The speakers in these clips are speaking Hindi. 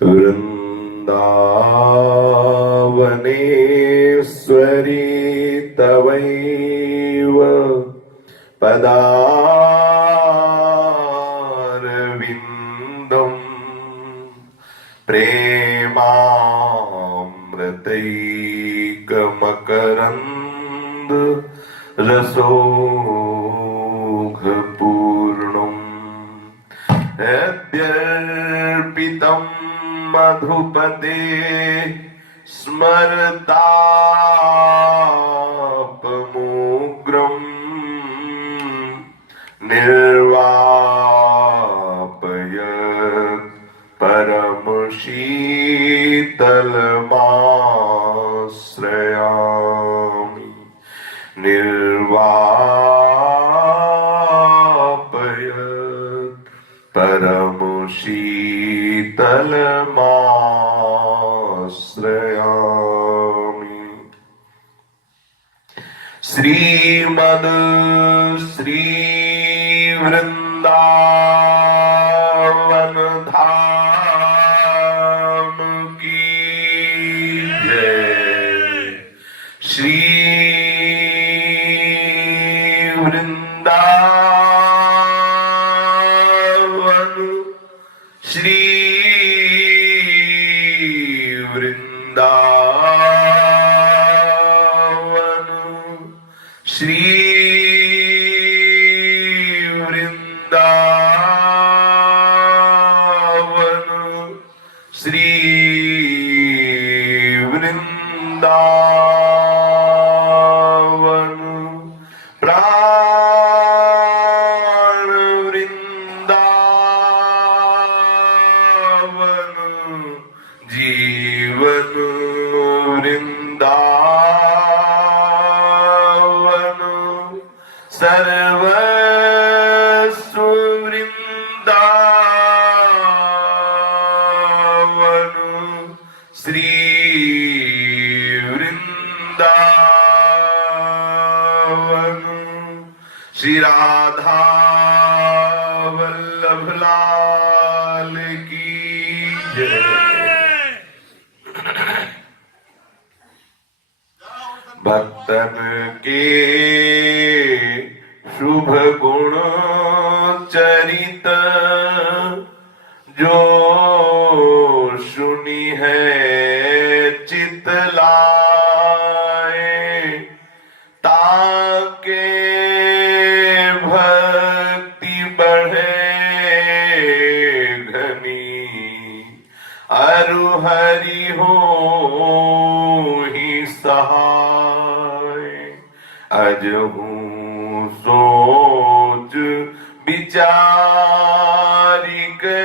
वृन्दावनेश्वरी तवैव पदारविन्दम् प्रेमामृतैकमकरन्द रसोघपूर्णम् यद्यर्पितम् मधुपते स्मरतापमुग्रम् निर्वापय परमशीतलमाश्रयामि निर्वापय परमशीतलमाश्रयामि। श्रीमद् श्री वृंदावन धाम की जय। श्री वृंदावन श्री वृंदावन श्री वृंदावन श्री वृंदावन प्राण वृंदावन जीवन वृंदावन सर्वस्व वृंदावन श्री वृंदावन। श्री राधा वल्लभ लाल की जय। भक्तन के शुभ गुण चरित जो सुनी है चित लाए, ताके भक्ति बढ़े घनी अरु हरि हो ही सहाय। अजहू सोच विचारी के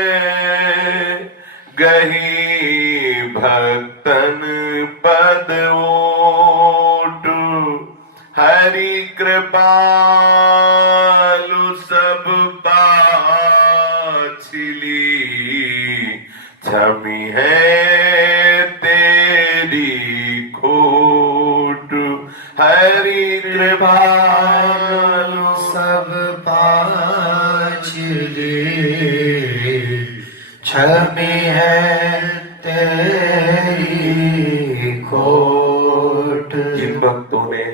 गही भक्तन पद ओट, हरि कृपालु सब पाछिली, क्षमी है तेरी खोट। हरि कृपालु सब पाछिली, क्षमी है तेरी खोट। जिन भक्तों ने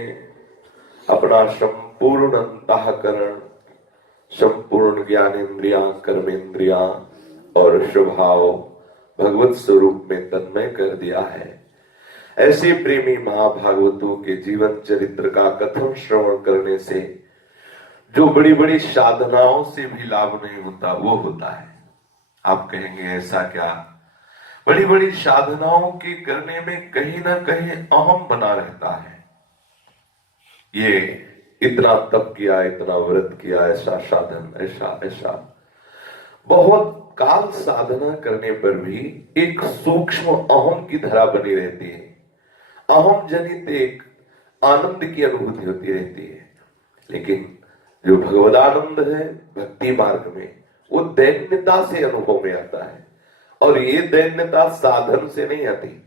अपना संपूर्ण अंतःकरण, संपूर्ण ज्ञानेन्द्रिया, कर्मेंद्रिया और स्वभाव भगवत स्वरूप में तन्मय कर दिया है, ऐसे प्रेमी महाभागवतों के जीवन चरित्र का कथन श्रवण करने से जो बड़ी बड़ी साधनाओं से भी लाभ नहीं होता वो होता है। आप कहेंगे ऐसा क्या? बड़ी बड़ी साधनाओं के करने में कहीं ना कहीं अहम बना रहता है। ये इतना तप किया, इतना व्रत किया, ऐसा साधन, ऐसा ऐसा, बहुत काल साधना करने पर भी एक सूक्ष्म अहम की धरा बनी रहती है। अहम जनित एक आनंद की अनुभूति होती रहती है। लेकिन जो भगवदानंद है भक्ति मार्ग में, वो दैन्यता से अनुभव में आता है। और ये दैन्यता साधन से नहीं आती।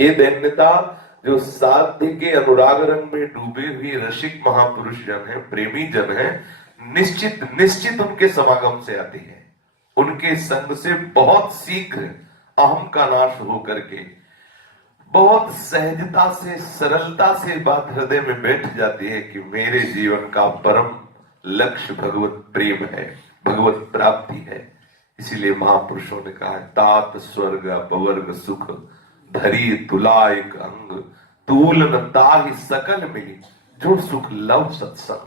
ये दैन्यता जो साध्य के अनुराग रंग में डूबे हुए रसिक महापुरुष जन है, प्रेमी जन है, निश्चित निश्चित उनके समागम से आती है। उनके संग से बहुत शीघ्र अहम का नाश हो करके बहुत सहजता से, सरलता से बात हृदय में बैठ जाती है कि मेरे जीवन का परम लक्ष्य भगवत प्रेम है, भगवत प्राप्ति है। इसीलिए महापुरुषों ने कहा, तात स्वर्ग अपवर्ग सुख धरी तुला एक अंग, तूल न ताहि सकल मिली, जो सुख लव सत्संग।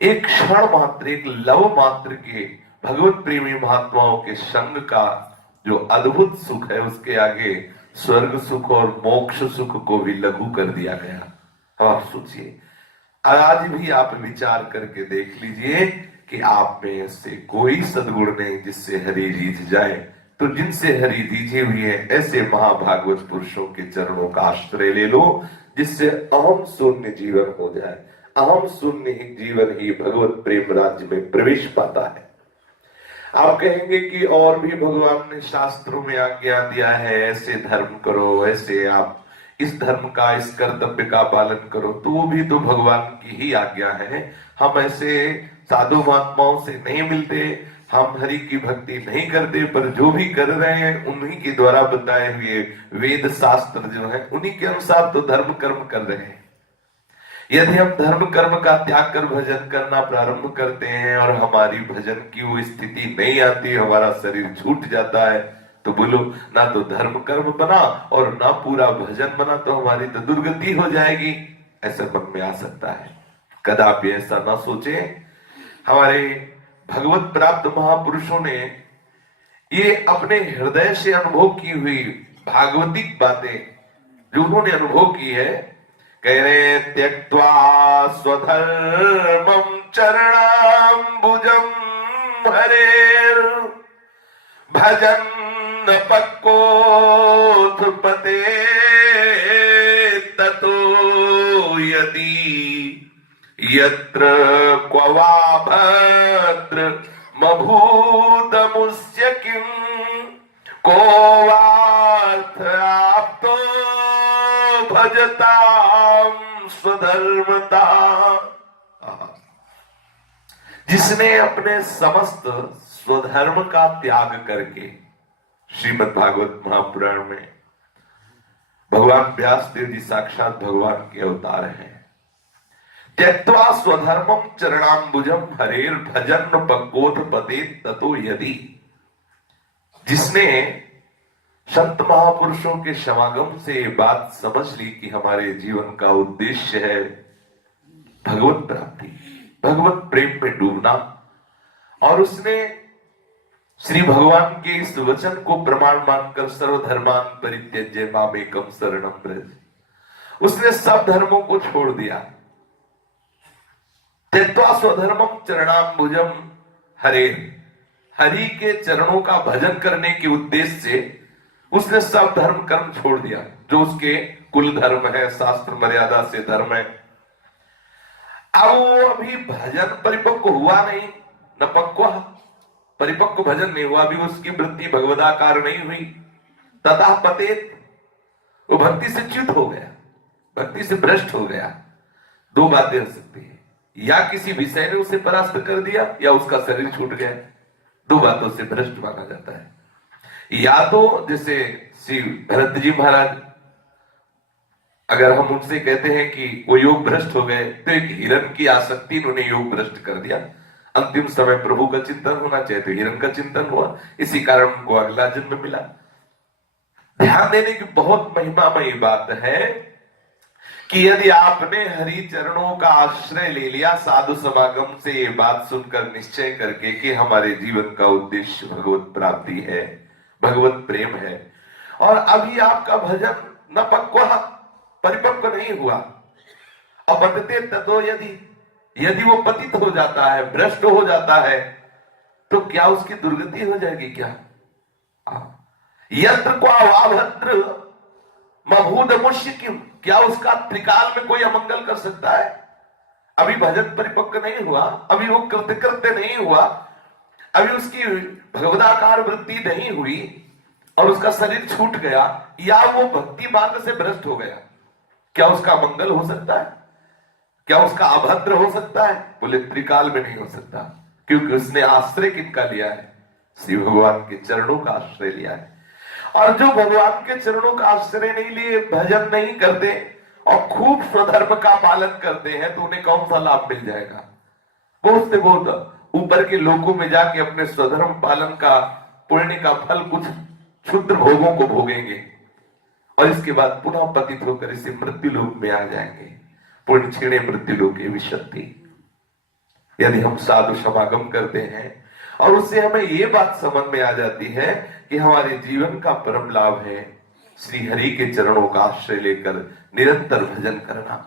एक क्षण मात्र, एक लव मात्र के भगवत प्रेमी महात्माओं के संग का जो अद्भुत सुख है, उसके आगे स्वर्ग सुख और मोक्ष सुख को भी लघु कर दिया गया। अब आप सोचिए, आज भी आप विचार करके देख लीजिए कि आप में ऐसे कोई सद्गुण नहीं जिससे हरि रीझ जाए। तो जिनसे हरि रीझे हुए हैं, ऐसे महाभागवत पुरुषों के चरणों का आश्रय ले लो, जिससे अहम शून्य जीवन हो जाए। अहम शून्य ही जीवन ही भगवत प्रेम राज्य में प्रवेश पाता है। आप कहेंगे कि और भी भगवान ने शास्त्रों में आज्ञा दिया है, ऐसे धर्म करो, ऐसे आप इस धर्म का, इस कर्तव्य का पालन करो, तो वो भी तो भगवान की ही आज्ञा है। हम ऐसे साधु महात्माओं से नहीं मिलते, हम हरि की भक्ति नहीं करते, पर जो भी कर रहे हैं उन्हीं के द्वारा बताए हुए वेद शास्त्र जो है, उन्हीं के अनुसार तो धर्म कर्म कर रहे हैं। यदि हम धर्म कर्म का त्याग कर भजन करना प्रारंभ करते हैं और हमारी भजन की वो स्थिति नहीं आती, हमारा शरीर छूट जाता है, तो बोलो, ना तो धर्म कर्म बना और ना पूरा भजन बना, तो हमारी तो दुर्गति हो जाएगी। ऐसा मन में आ सकता है। कदापि ऐसा ना सोचे। हमारे भगवत प्राप्त महापुरुषों ने ये अपने हृदय से अनुभव की हुई भागवतिक बातें जो उन्होंने अनुभव की है, कह रहे, त्यक्त्वा स्वधर्मं चरणाम्बुजं हरेर् भजन् पक्वोत्पते ततो यदि यत्र क्व वा भद्र मभूतमुस्य किं को वार्थ आप्तो भजताम स्वधर्मता। जिसने अपने समस्त स्वधर्म का त्याग करके, श्रीमद् भागवत महापुराण में भगवान व्यासदेव जी साक्षात भगवान के अवतार हैं। त्यक्त्वा स्वधर्मं चरणाम्बुजं हरेर भजन पक्वोथ पते ततो यदि, जिसने संत महापुरुषों के समागम से ये बात समझ ली कि हमारे जीवन का उद्देश्य है भगवत प्राप्ति, भगवत प्रेम में डूबना, और उसने श्री भगवान के इस वचन को प्रमाण मानकर सर्वधर्मान परित्यज्य मामेकं शरणं व्रज, उसने सब धर्मों को छोड़ दिया। त्यक्त्वा स्वधर्मं चरणाम्बुजं हरे, हरि के चरणों का भजन करने के उद्देश्य से उसने सब धर्म कर्म छोड़ दिया जो उसके कुल धर्म है, शास्त्र मर्यादा से धर्म है। अब वो अभी भजन परिपक्व हुआ नहीं, न पक्व, परिपक्व भजन नहीं हुआ, अभी उसकी वृत्ति भगवदाकार नहीं हुई। तथा पतेत, वो भक्ति से च्युत हो गया, भक्ति से भ्रष्ट हो गया। दो बातें हो सकती है, या किसी विषय ने उसे परास्त कर दिया या उसका शरीर छूट गया। दो बातों से भ्रष्ट माना जाता है। या तो जैसे श्री भरत जी महाराज, अगर हम उनसे कहते हैं कि वो योग भ्रष्ट हो गए, तो एक हिरण की आसक्ति उन्होंने योग भ्रष्ट कर दिया। अंतिम समय प्रभु का चिंतन होना चाहिए, तो हिरण का चिंतन हुआ, इसी कारण उनको अगला जन्म मिला। ध्यान देने की बहुत महिमामयी बात है कि यदि आपने हरि चरणों का आश्रय ले लिया साधु समागम से, ये बात सुनकर निश्चय करके कि हमारे जीवन का उद्देश्य भगवत प्राप्ति है, भगवत प्रेम है, और अभी आपका भजन न पक्व, परिपक्व नहीं हुआ, अपतते ततो यदि, यदि वो पतित हो जाता है, भ्रष्ट हो जाता है, तो क्या उसकी दुर्गति हो जाएगी क्या? यत्र क्वा वा भद्र मभूतमुष्य किम, क्या उसका त्रिकाल में कोई अमंगल कर सकता है? अभी भजन परिपक्व नहीं हुआ, अभी वो कृत्य नहीं हुआ, अभी उसकी भगवदाकार वृत्ति नहीं हुई और उसका शरीर छूट गया, या वो भक्ति मार्ग से भ्रष्ट हो गया, क्या उसका मंगल हो सकता है? क्या उसका अभद्र हो सकता है? बोले त्रिकाल में नहीं हो सकता, क्योंकि उसने आश्रय किनका लिया है? श्री भगवान के चरणों का आश्रय लिया है। और जो भगवान के चरणों का आश्रय नहीं लिए, भजन नहीं करते और खूब स्वधर्म का पालन करते हैं, तो उन्हें कौन सा लाभ मिल जाएगा? बहुत से बहुत ऊपर के लोकों में जाके अपने स्वधर्म पालन का पुण्य का फल कुछ क्षुद्र भोगों को भोगेंगे और इसके बाद पुनः पतित होकर इसे मृत्यु लोक में आ जाएंगे। पुण्य क्षीणे मृत्यु लोक की विशक्ति। यदि हम साधु समागम करते हैं और उससे हमें ये बात समझ में आ जाती है कि हमारे जीवन का परम लाभ है श्री हरि के चरणों का आश्रय लेकर निरंतर भजन करना।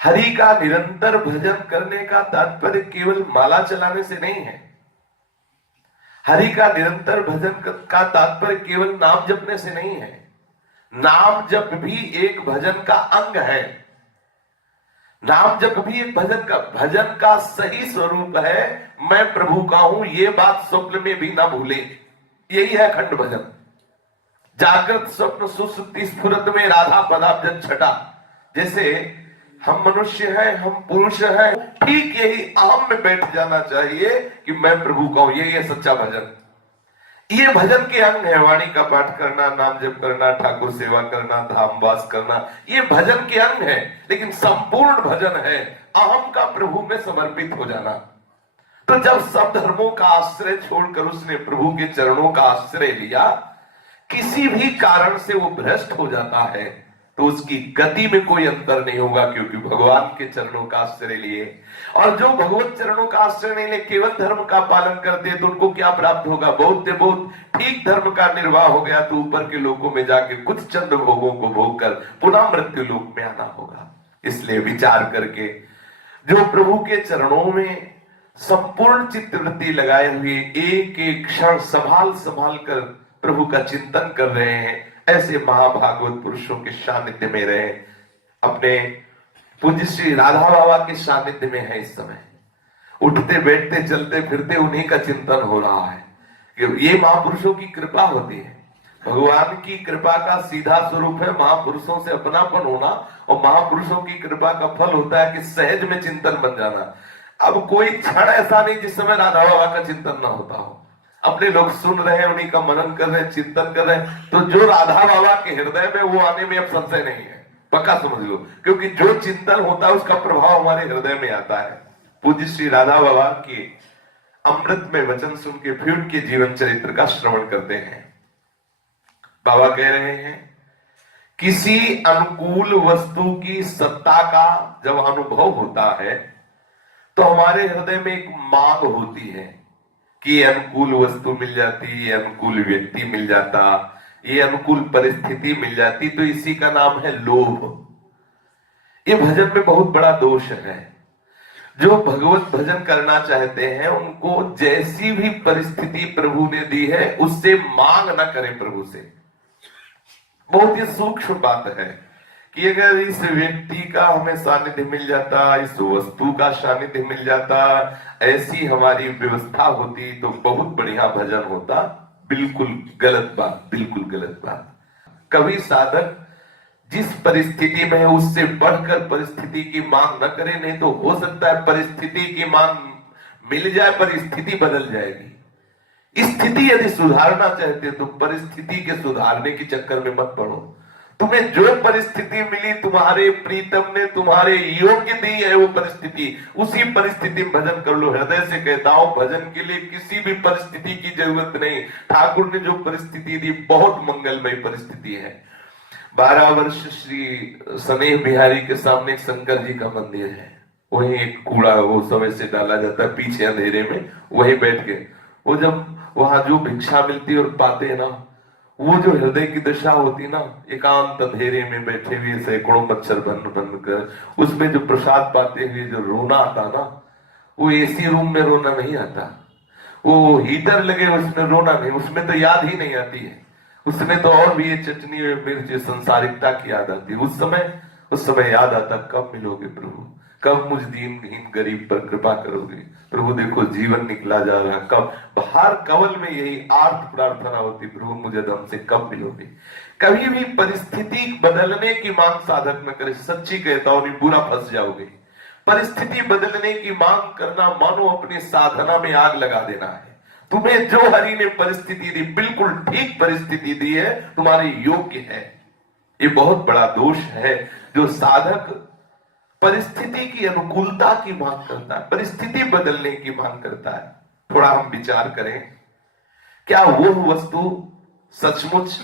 हरि का निरंतर भजन करने का तात्पर्य केवल माला चलाने से नहीं है। हरि का निरंतर भजन का तात्पर्य केवल नाम जपने से नहीं है। नाम जप भी एक भजन का अंग है। नाम जप भी एक भजन का सही स्वरूप है। मैं प्रभु का हूं, ये बात स्वप्न में भी ना भूले, यही है अखंड भजन। जागृत स्वप्न सुसुप्ति स्फुरत में राधा पदाब्जन छटा। जैसे हम मनुष्य हैं, हम पुरुष हैं, ठीक यही आम में बैठ जाना चाहिए कि मैं प्रभु का हूं, ये सच्चा भजन। ये भजन के अंग है। वाणी का पाठ करना, नाम जप करना, ठाकुर सेवा करना, धाम वास करना, ये भजन के अंग है। लेकिन संपूर्ण भजन है अहम का प्रभु में समर्पित हो जाना। तो जब सब धर्मों का आश्रय छोड़कर उसने प्रभु के चरणों का आश्रय लिया, किसी भी कारण से वो भ्रष्ट हो जाता है तो उसकी गति में कोई अंतर नहीं होगा, क्योंकि भगवान के चरणों का आश्रय लिए। और जो भगवत चरणों का आश्रय नहीं ले, केवल धर्म का पालन करते हैं, तो उनको क्या प्राप्त होगा? बहुत से बहुत ठीक धर्म का निर्वाह हो गया तो ऊपर के लोकों में जाके कुछ चंद भोगों को भोग कर पुनः मृत्यु लोक में आना होगा। इसलिए विचार करके जो प्रभु के चरणों में संपूर्ण चित्तवृत्ति लगाए हुए एक एक क्षण संभाल संभाल कर प्रभु का चिंतन कर रहे हैं, ऐसे महाभागवत पुरुषों के सानिध्य में रहे। अपने पूज्य श्री राधा बाबा के सानिध्य में है इस समय। उठते बैठते चलते फिरते उन्हीं का चिंतन हो रहा है कि ये महापुरुषों की कृपा होती है। भगवान की कृपा का सीधा स्वरूप है महापुरुषों से अपनापन होना, और महापुरुषों की कृपा का फल होता है कि सहज में चिंतन बन जाना। अब कोई क्षण ऐसा नहीं जिस समय राधा बाबा का चिंतन ना होता हो। अपने लोग सुन रहे हैं, उन्हीं का मनन कर रहे हैं, चिंतन कर रहे हैं, तो जो राधा बाबा के हृदय में वो आने में अब संशय नहीं है, पक्का समझ लो। क्योंकि जो चिंतन होता है उसका प्रभाव हमारे हृदय में आता है। पूज्य श्री राधा बाबा के अमृत में वचन सुन के फिर उनके जीवन चरित्र का श्रवण करते हैं। बाबा कह रहे हैं, किसी अनुकूल वस्तु की सत्ता का जब अनुभव होता है तो हमारे हृदय में एक मांग होती है कि ये अनुकूल वस्तु मिल जाती, ये अनुकूल व्यक्ति मिल जाता, ये अनुकूल परिस्थिति मिल जाती, तो इसी का नाम है लोभ। ये भजन में बहुत बड़ा दोष है। जो भगवत भजन करना चाहते हैं उनको जैसी भी परिस्थिति प्रभु ने दी है उससे मांग ना करें प्रभु से। बहुत ही सूक्ष्म बात है कि अगर इस व्यक्ति का हमें सानिध्य मिल जाता, इस वस्तु का सानिध्य मिल जाता, ऐसी हमारी व्यवस्था होती तो बहुत बढ़िया भजन होता। बिल्कुल गलत बात, बिल्कुल गलत बात। कभी साधक जिस परिस्थिति में है उससे बढ़कर परिस्थिति की मांग न करे, नहीं तो हो सकता है परिस्थिति की मांग मिल जाए, परिस्थिति बदल जाएगी। स्थिति यदि सुधारना चाहते तो परिस्थिति के सुधारने के चक्कर में मत पड़ो। तुम्हें जो परिस्थिति मिली, तुम्हारे प्रीतम ने तुम्हारे योग्य दी है वो परिस्थिति, उसी परिस्थिति में भजन कर लो। हृदय से कहता हूं, भजन के लिए किसी भी परिस्थिति की जरूरत नहीं। ठाकुर ने जो परिस्थिति दी बहुत मंगलमय परिस्थिति है। 12 वर्ष श्री स्नेह बिहारी के सामने एक शंकर जी का मंदिर है। वही एक कूड़ा वो समय से डाला जाता है पीछे अंधेरे में, वही बैठ के वो जब वहां जो भिक्षा मिलती और पाते है ना, वो जो हृदय की दशा होती ना, एकांत अंधेरे में बैठे हुए सैकड़ों मच्छर बन बन कर उसमें जो प्रसाद पाते हुए जो रोना आता ना, वो एसी रूम में रोना नहीं आता, वो हीटर लगे उसमें रोना नहीं, उसमें तो याद ही नहीं आती है। उसमें तो और भी ये चटनी और मिर्च संसारिकता की याद आती है। उस समय याद आता, कब मिलोगे प्रभु, कब मुझ दीनहीन गरीब पर कृपा करोगे प्रभु। देखो जीवन निकला जा रहा, कब हर कवल में यही आर्त प्रार्थना होती, प्रभु मुझे दम से कब मिलोगे। कभी भी परिस्थिति बदलने की मांग साधक न करे। सच्ची कहता हूं, नहीं बुरा फंस जाओगे। परिस्थिति बदलने की मांग करना मानो अपनी साधना में आग लगा देना है। तुम्हें जो हरि ने परिस्थिति दी, बिल्कुल ठीक परिस्थिति दी है, तुम्हारे योग्य है। ये बहुत बड़ा दोष है जो साधक परिस्थिति की अनुकूलता की मांग करता है, परिस्थिति बदलने की मांग करता है। थोड़ा हम विचार करें, क्या वो वस्तु सचमुच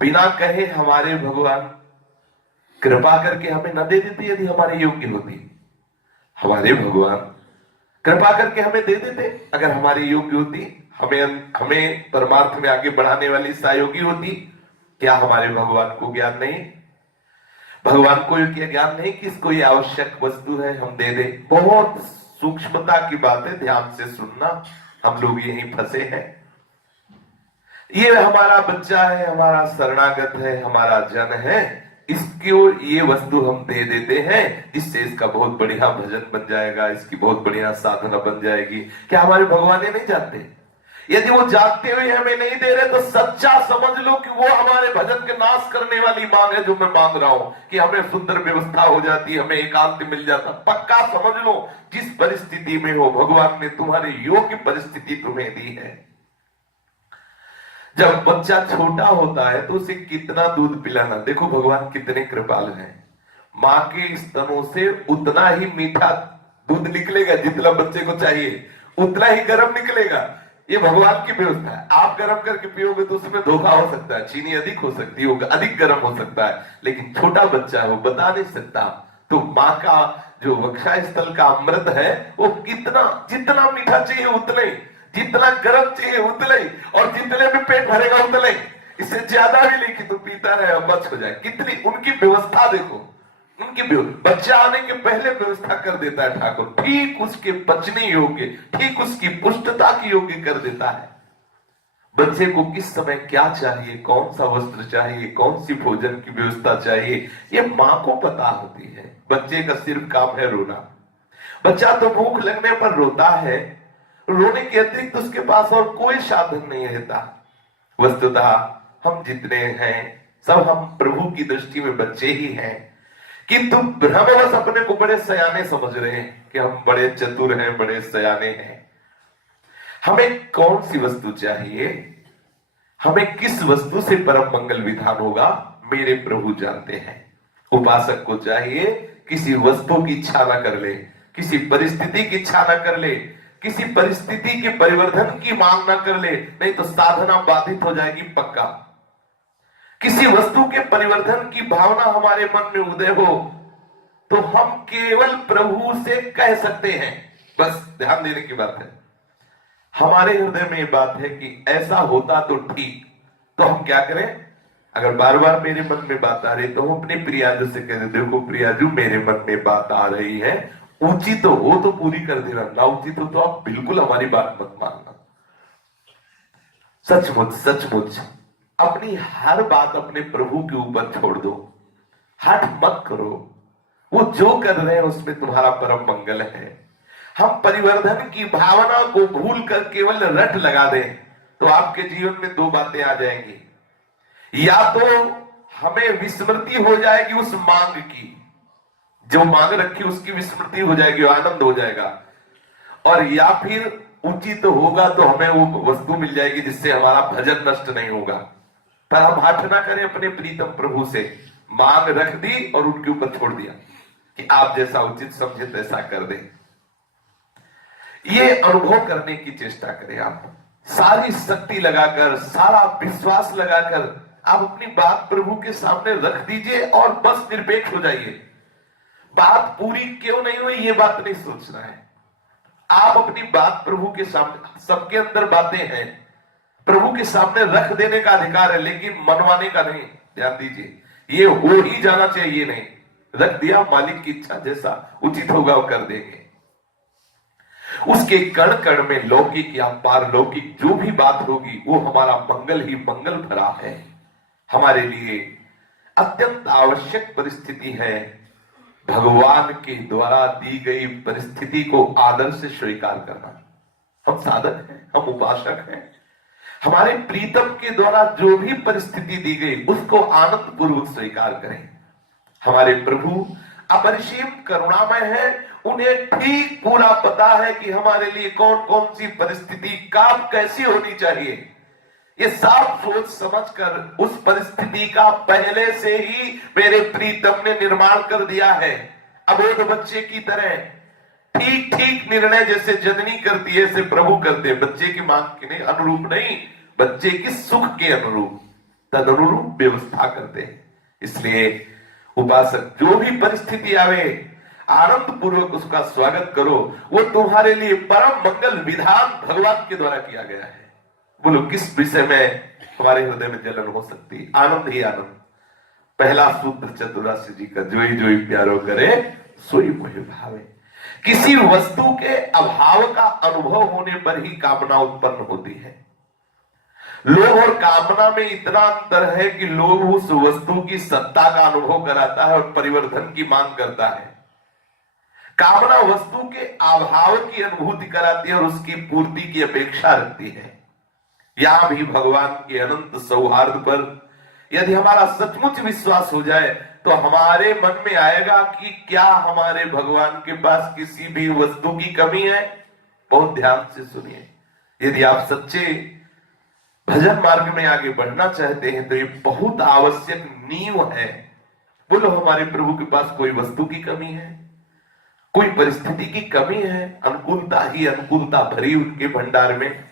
बिना कहे हमारे भगवान कृपा करके हमें न दे देते यदि हमारे योग्य होती? हमारे भगवान कृपा करके हमें दे देते अगर हमारी योग्य होती, हमें परमार्थ में आगे बढ़ाने वाली सहयोगी होती। क्या हमारे भगवान को ज्ञान नहीं? भगवान को यह ज्ञान नहीं कि इसको ये आवश्यक वस्तु है, हम दे दे? बहुत सूक्ष्मता की बात है, ध्यान से सुनना। हम लोग यहीं फंसे हैं। ये हमारा बच्चा है, हमारा शरणागत है, हमारा जन है, इसको ये वस्तु हम दे देते हैं, इससे इसका बहुत बढ़िया भजन बन जाएगा, इसकी बहुत बढ़िया साधना बन जाएगी। क्या हमारे भगवान ये नहीं जानते? यदि वो जानते हुए हमें नहीं दे रहे तो सच्चा समझ लो कि वो हमारे भजन के नाश करने वाली मांग है जो मैं मांग रहा हूं कि हमें सुंदर व्यवस्था हो जाती, हमें एकांत मिल जाता। पक्का समझ लो, जिस परिस्थिति में हो भगवान ने तुम्हारे योग्य परिस्थिति तुम्हें दी है। जब बच्चा छोटा होता है तो उसे कितना दूध पिलाना, देखो भगवान कितने कृपालु हैं। मां के स्तनों से उतना ही मीठा दूध निकलेगा जितना बच्चे को चाहिए, उतना ही गर्म निकलेगा। ये भगवान की व्यवस्था है। आप गर्म करके पियोगे तो उसमें धोखा हो सकता है, चीनी अधिक हो सकती है, अधिक गर्म हो सकता है, लेकिन छोटा बच्चा है वो बता नहीं सकता। तो माँ का जो वक्षा स्थल का अमृत है वो कितना, जितना मीठा चाहिए उतना ही, जितना गर्म चाहिए उतना ही, और जितने में पेट भरेगा उतना ही। इससे ज्यादा भी नहीं कि तू पीता रहे और बच हो जाए। कितनी उनकी व्यवस्था देखो, उनकी बच्चा आने के पहले व्यवस्था कर देता है ठाकुर, ठीक उसके बचने योग्य, ठीक उसकी पुष्टता की योग्य कर देता है। बच्चे को किस समय क्या चाहिए, कौन सा वस्त्र चाहिए, कौन सी भोजन की व्यवस्था चाहिए, ये मां को पता होती है। बच्चे का सिर्फ काम है रोना। बच्चा तो भूख लगने पर रोता है, रोने के अतिरिक्त उसके पास और कोई साधन नहीं रहता। वस्तुतः हम जितने हैं सब हम प्रभु की दृष्टि में बच्चे ही हैं, किंतु ब्रह्मवश अपने को बड़े सयाने समझ रहे हैं कि हम बड़े चतुर हैं, बड़े सयाने हैं। हमें कौन सी वस्तु चाहिए, हमें किस वस्तु से परम मंगल विधान होगा, मेरे प्रभु जानते हैं। उपासक को चाहिए किसी वस्तु की इच्छा ना कर ले, किसी परिस्थिति की इच्छा ना कर ले, किसी परिस्थिति के परिवर्तन की मांग ना कर ले, नहीं तो साधना बाधित हो जाएगी पक्का। किसी वस्तु के परिवर्तन की भावना हमारे मन में उदय हो तो हम केवल प्रभु से कह सकते हैं, बस ध्यान देने की बात है। हमारे हृदय में ये बात है कि ऐसा होता तो ठीक, तो हम क्या करें? अगर बार बार मेरे मन में बात आ रही तो हम अपने प्रियाजू से कह देते, देखो प्रियाजू मेरे मन में बात आ रही है, उचित हो तो पूरी कर देना, ना उचित हो तो आप बिल्कुल हमारी बात मत मानना। सचमुच सचमुच अपनी हर बात अपने प्रभु के ऊपर छोड़ दो, हट मत करो। वो जो कर रहे हैं उसमें तुम्हारा परम मंगल है। हम परिवर्तन की भावना को भूल कर केवल रट लगा दें तो आपके जीवन में दो बातें आ जाएंगी। या तो हमें विस्मृति हो जाएगी उस मांग की, जो मांग रखी उसकी विस्मृति हो जाएगी, आनंद हो जाएगा, और या फिर उचित होगा तो हमें वो वस्तु मिल जाएगी जिससे हमारा भजन नष्ट नहीं होगा। पर हम हट ना करें अपने प्रीतम प्रभु से, मांग रख दी और उनके ऊपर छोड़ दिया कि आप जैसा उचित समझे तैसा कर दें। ये अनुभव करने की चेष्टा करें। आप सारी शक्ति लगाकर, सारा विश्वास लगाकर आप अपनी बात प्रभु के सामने रख दीजिए और बस निरपेक्ष हो जाइए। बात पूरी क्यों नहीं हुई ये बात नहीं सोचना है। आप अपनी बात प्रभु के सामने, सबके अंदर बातें हैं, प्रभु के सामने रख देने का अधिकार है, लेकिन मनवाने का नहीं। ध्यान दीजिए, ये हो ही जाना चाहिए नहीं, रख दिया, मालिक की इच्छा जैसा उचित होगा वो कर देंगे। उसके कण कण में लौकिक या पारलौकिक जो भी बात होगी वो हमारा मंगल ही मंगल भरा है। हमारे लिए अत्यंत आवश्यक परिस्थिति है भगवान के द्वारा दी गई परिस्थिति को आदर से स्वीकार करना। हम साधक हैं, हम उपासक हैं, हमारे प्रीतम के द्वारा जो भी परिस्थिति दी गई उसको आनंद पूर्वक स्वीकार करें। हमारे प्रभु अपरिसीम करुणामय है। उन्हें ठीक पूरा पता है कि हमारे लिए कौन कौन सी परिस्थिति कब कैसी होनी चाहिए। ये साफ सोच समझकर उस परिस्थिति का पहले से ही मेरे प्रीतम ने निर्माण कर दिया है। अबोध बच्चे की तरह ठीक ठीक निर्णय जैसे जननी करती है ऐसे प्रभु करते हैं। बच्चे की मांग के अनुरूप नहीं, बच्चे की सुख के अनुरूप तदनुरूप व्यवस्था करते हैं। इसलिए उपासक जो भी परिस्थिति आवे आनंद पूर्वक उसका स्वागत करो। वो तुम्हारे लिए परम मंगल विधान भगवान के द्वारा किया गया है। बोलो किस विषय में हमारे हृदय में जलन हो सकती है? आनंद ही आनंद। पहला सूत्र चतुरासी जी का, जोई जोई प्यारो करे सोई मोहि भावे। किसी वस्तु के अभाव का अनुभव होने पर ही कामना उत्पन्न होती है। लोभ और कामना में इतना अंतर है कि लोभ उस वस्तु की सत्ता का अनुभव कराता है और परिवर्तन की मांग करता है। कामना वस्तु के अभाव की अनुभूति कराती है और उसकी पूर्ति की अपेक्षा रखती है। यहां भी भगवान के अनंत सौहार्द पर यदि हमारा सचमुच विश्वास हो जाए तो हमारे मन में आएगा कि क्या हमारे भगवान के पास किसी भी वस्तु की कमी है। बहुत ध्यान से सुनिए, यदि आप सच्चे भजन मार्ग में आगे बढ़ना चाहते हैं तो ये बहुत आवश्यक नींव है। बोलो हमारे प्रभु के पास कोई वस्तु की कमी है, कोई परिस्थिति की कमी है? अनुकूलता ही अनुकूलता भरी उनके भंडार में।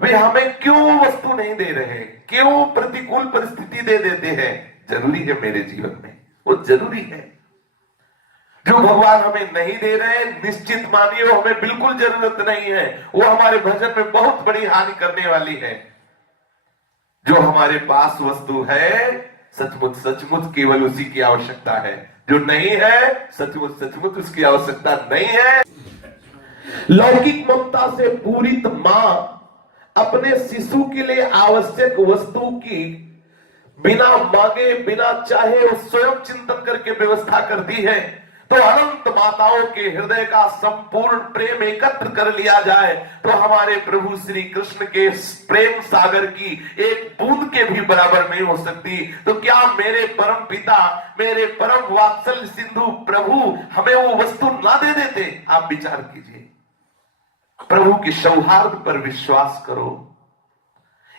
वे हमें क्यों वस्तु नहीं दे रहे, क्यों प्रतिकूल परिस्थिति दे देते हैं? जरूरी है मेरे जीवन में, वो जरूरी है। जो भगवान हमें नहीं दे रहे निश्चित मानिए वो हमें बिल्कुल जरूरत नहीं है। वो हमारे भजन में बहुत बड़ी हानि करने वाली है। जो हमारे पास वस्तु है सचमुच सचमुच केवल उसी की आवश्यकता है। जो नहीं है सचमुच सचमुच उसकी आवश्यकता नहीं है। लौकिक ममता से पूरित मां अपने शिशु के लिए आवश्यक वस्तु की बिना मांगे बिना चाहे वो स्वयं चिंतन करके व्यवस्था करती है। तो अनंत माताओं के हृदय का संपूर्ण प्रेम एकत्र कर लिया जाए तो हमारे प्रभु श्री कृष्ण के प्रेम सागर की एक बूंद के भी बराबर नहीं हो सकती। तो क्या मेरे परम पिता, मेरे परम वात्सल्य सिंधु प्रभु हमें वो वस्तु ना दे देते? आप विचार कीजिए। प्रभु की सौहार्द पर विश्वास करो।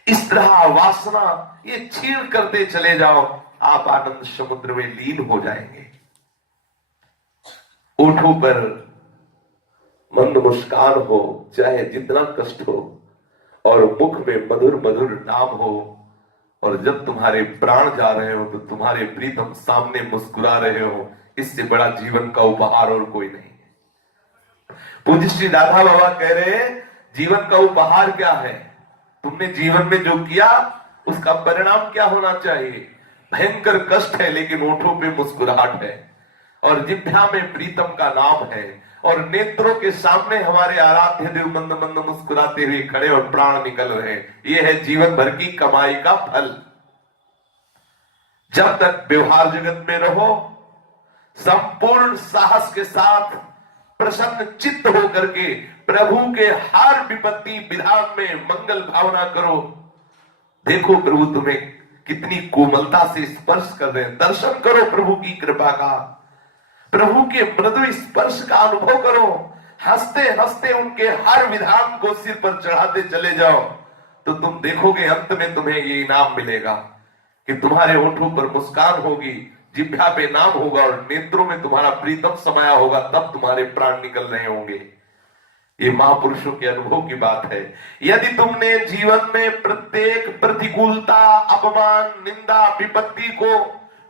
इस तरह वासना ये छीन करते चले जाओ, आप आनंद समुद्र में लीन हो जाएंगे। ओठों पर मंद मुस्कान हो, चाहे जितना कष्ट हो, और मुख में मधुर मधुर नाम हो, और जब तुम्हारे प्राण जा रहे हो तो तुम्हारे प्रीतम सामने मुस्कुरा रहे हो, इससे बड़ा जीवन का उपहार और कोई नहीं है। पूज्य श्री राधा बाबा कह रहे हैं जीवन का उपहार क्या है? तुमने जीवन में जो किया उसका परिणाम क्या होना चाहिए? भयंकर कष्ट है लेकिन ओठों पे मुस्कुराहट है, और जिह्वा में प्रीतम का नाम है, और नेत्रों के सामने हमारे आराध्य देव मंद मंद मुस्कुराते हुए खड़े और प्राण निकल रहे। ये है जीवन भर की कमाई का फल। जब तक व्यवहार जगत में रहो संपूर्ण साहस के साथ प्रसन्न चित्त होकर के प्रभु के हर विपत्ति विधान में मंगल भावना करो। देखो प्रभु तुम्हें कितनी कोमलता से स्पर्श कर रहे हैं। दर्शन करो प्रभु की कृपा का, प्रभु के मृदु स्पर्श का अनुभव करो। हंसते हंसते उनके हर विधान को सिर पर चढ़ाते चले जाओ तो तुम देखोगे अंत में तुम्हें ये इनाम मिलेगा कि तुम्हारे होठों पर मुस्कान होगी, जिह्वा पे नाम होगा और नेत्रों में तुम्हारा प्रीतम समाया होगा। तब तुम्हारे प्राण निकल रहे होंगे। ये महापुरुषों के अनुभव की बात है। यदि तुमने जीवन में प्रत्येक प्रतिकूलता, अपमान, निंदा, विपत्ति को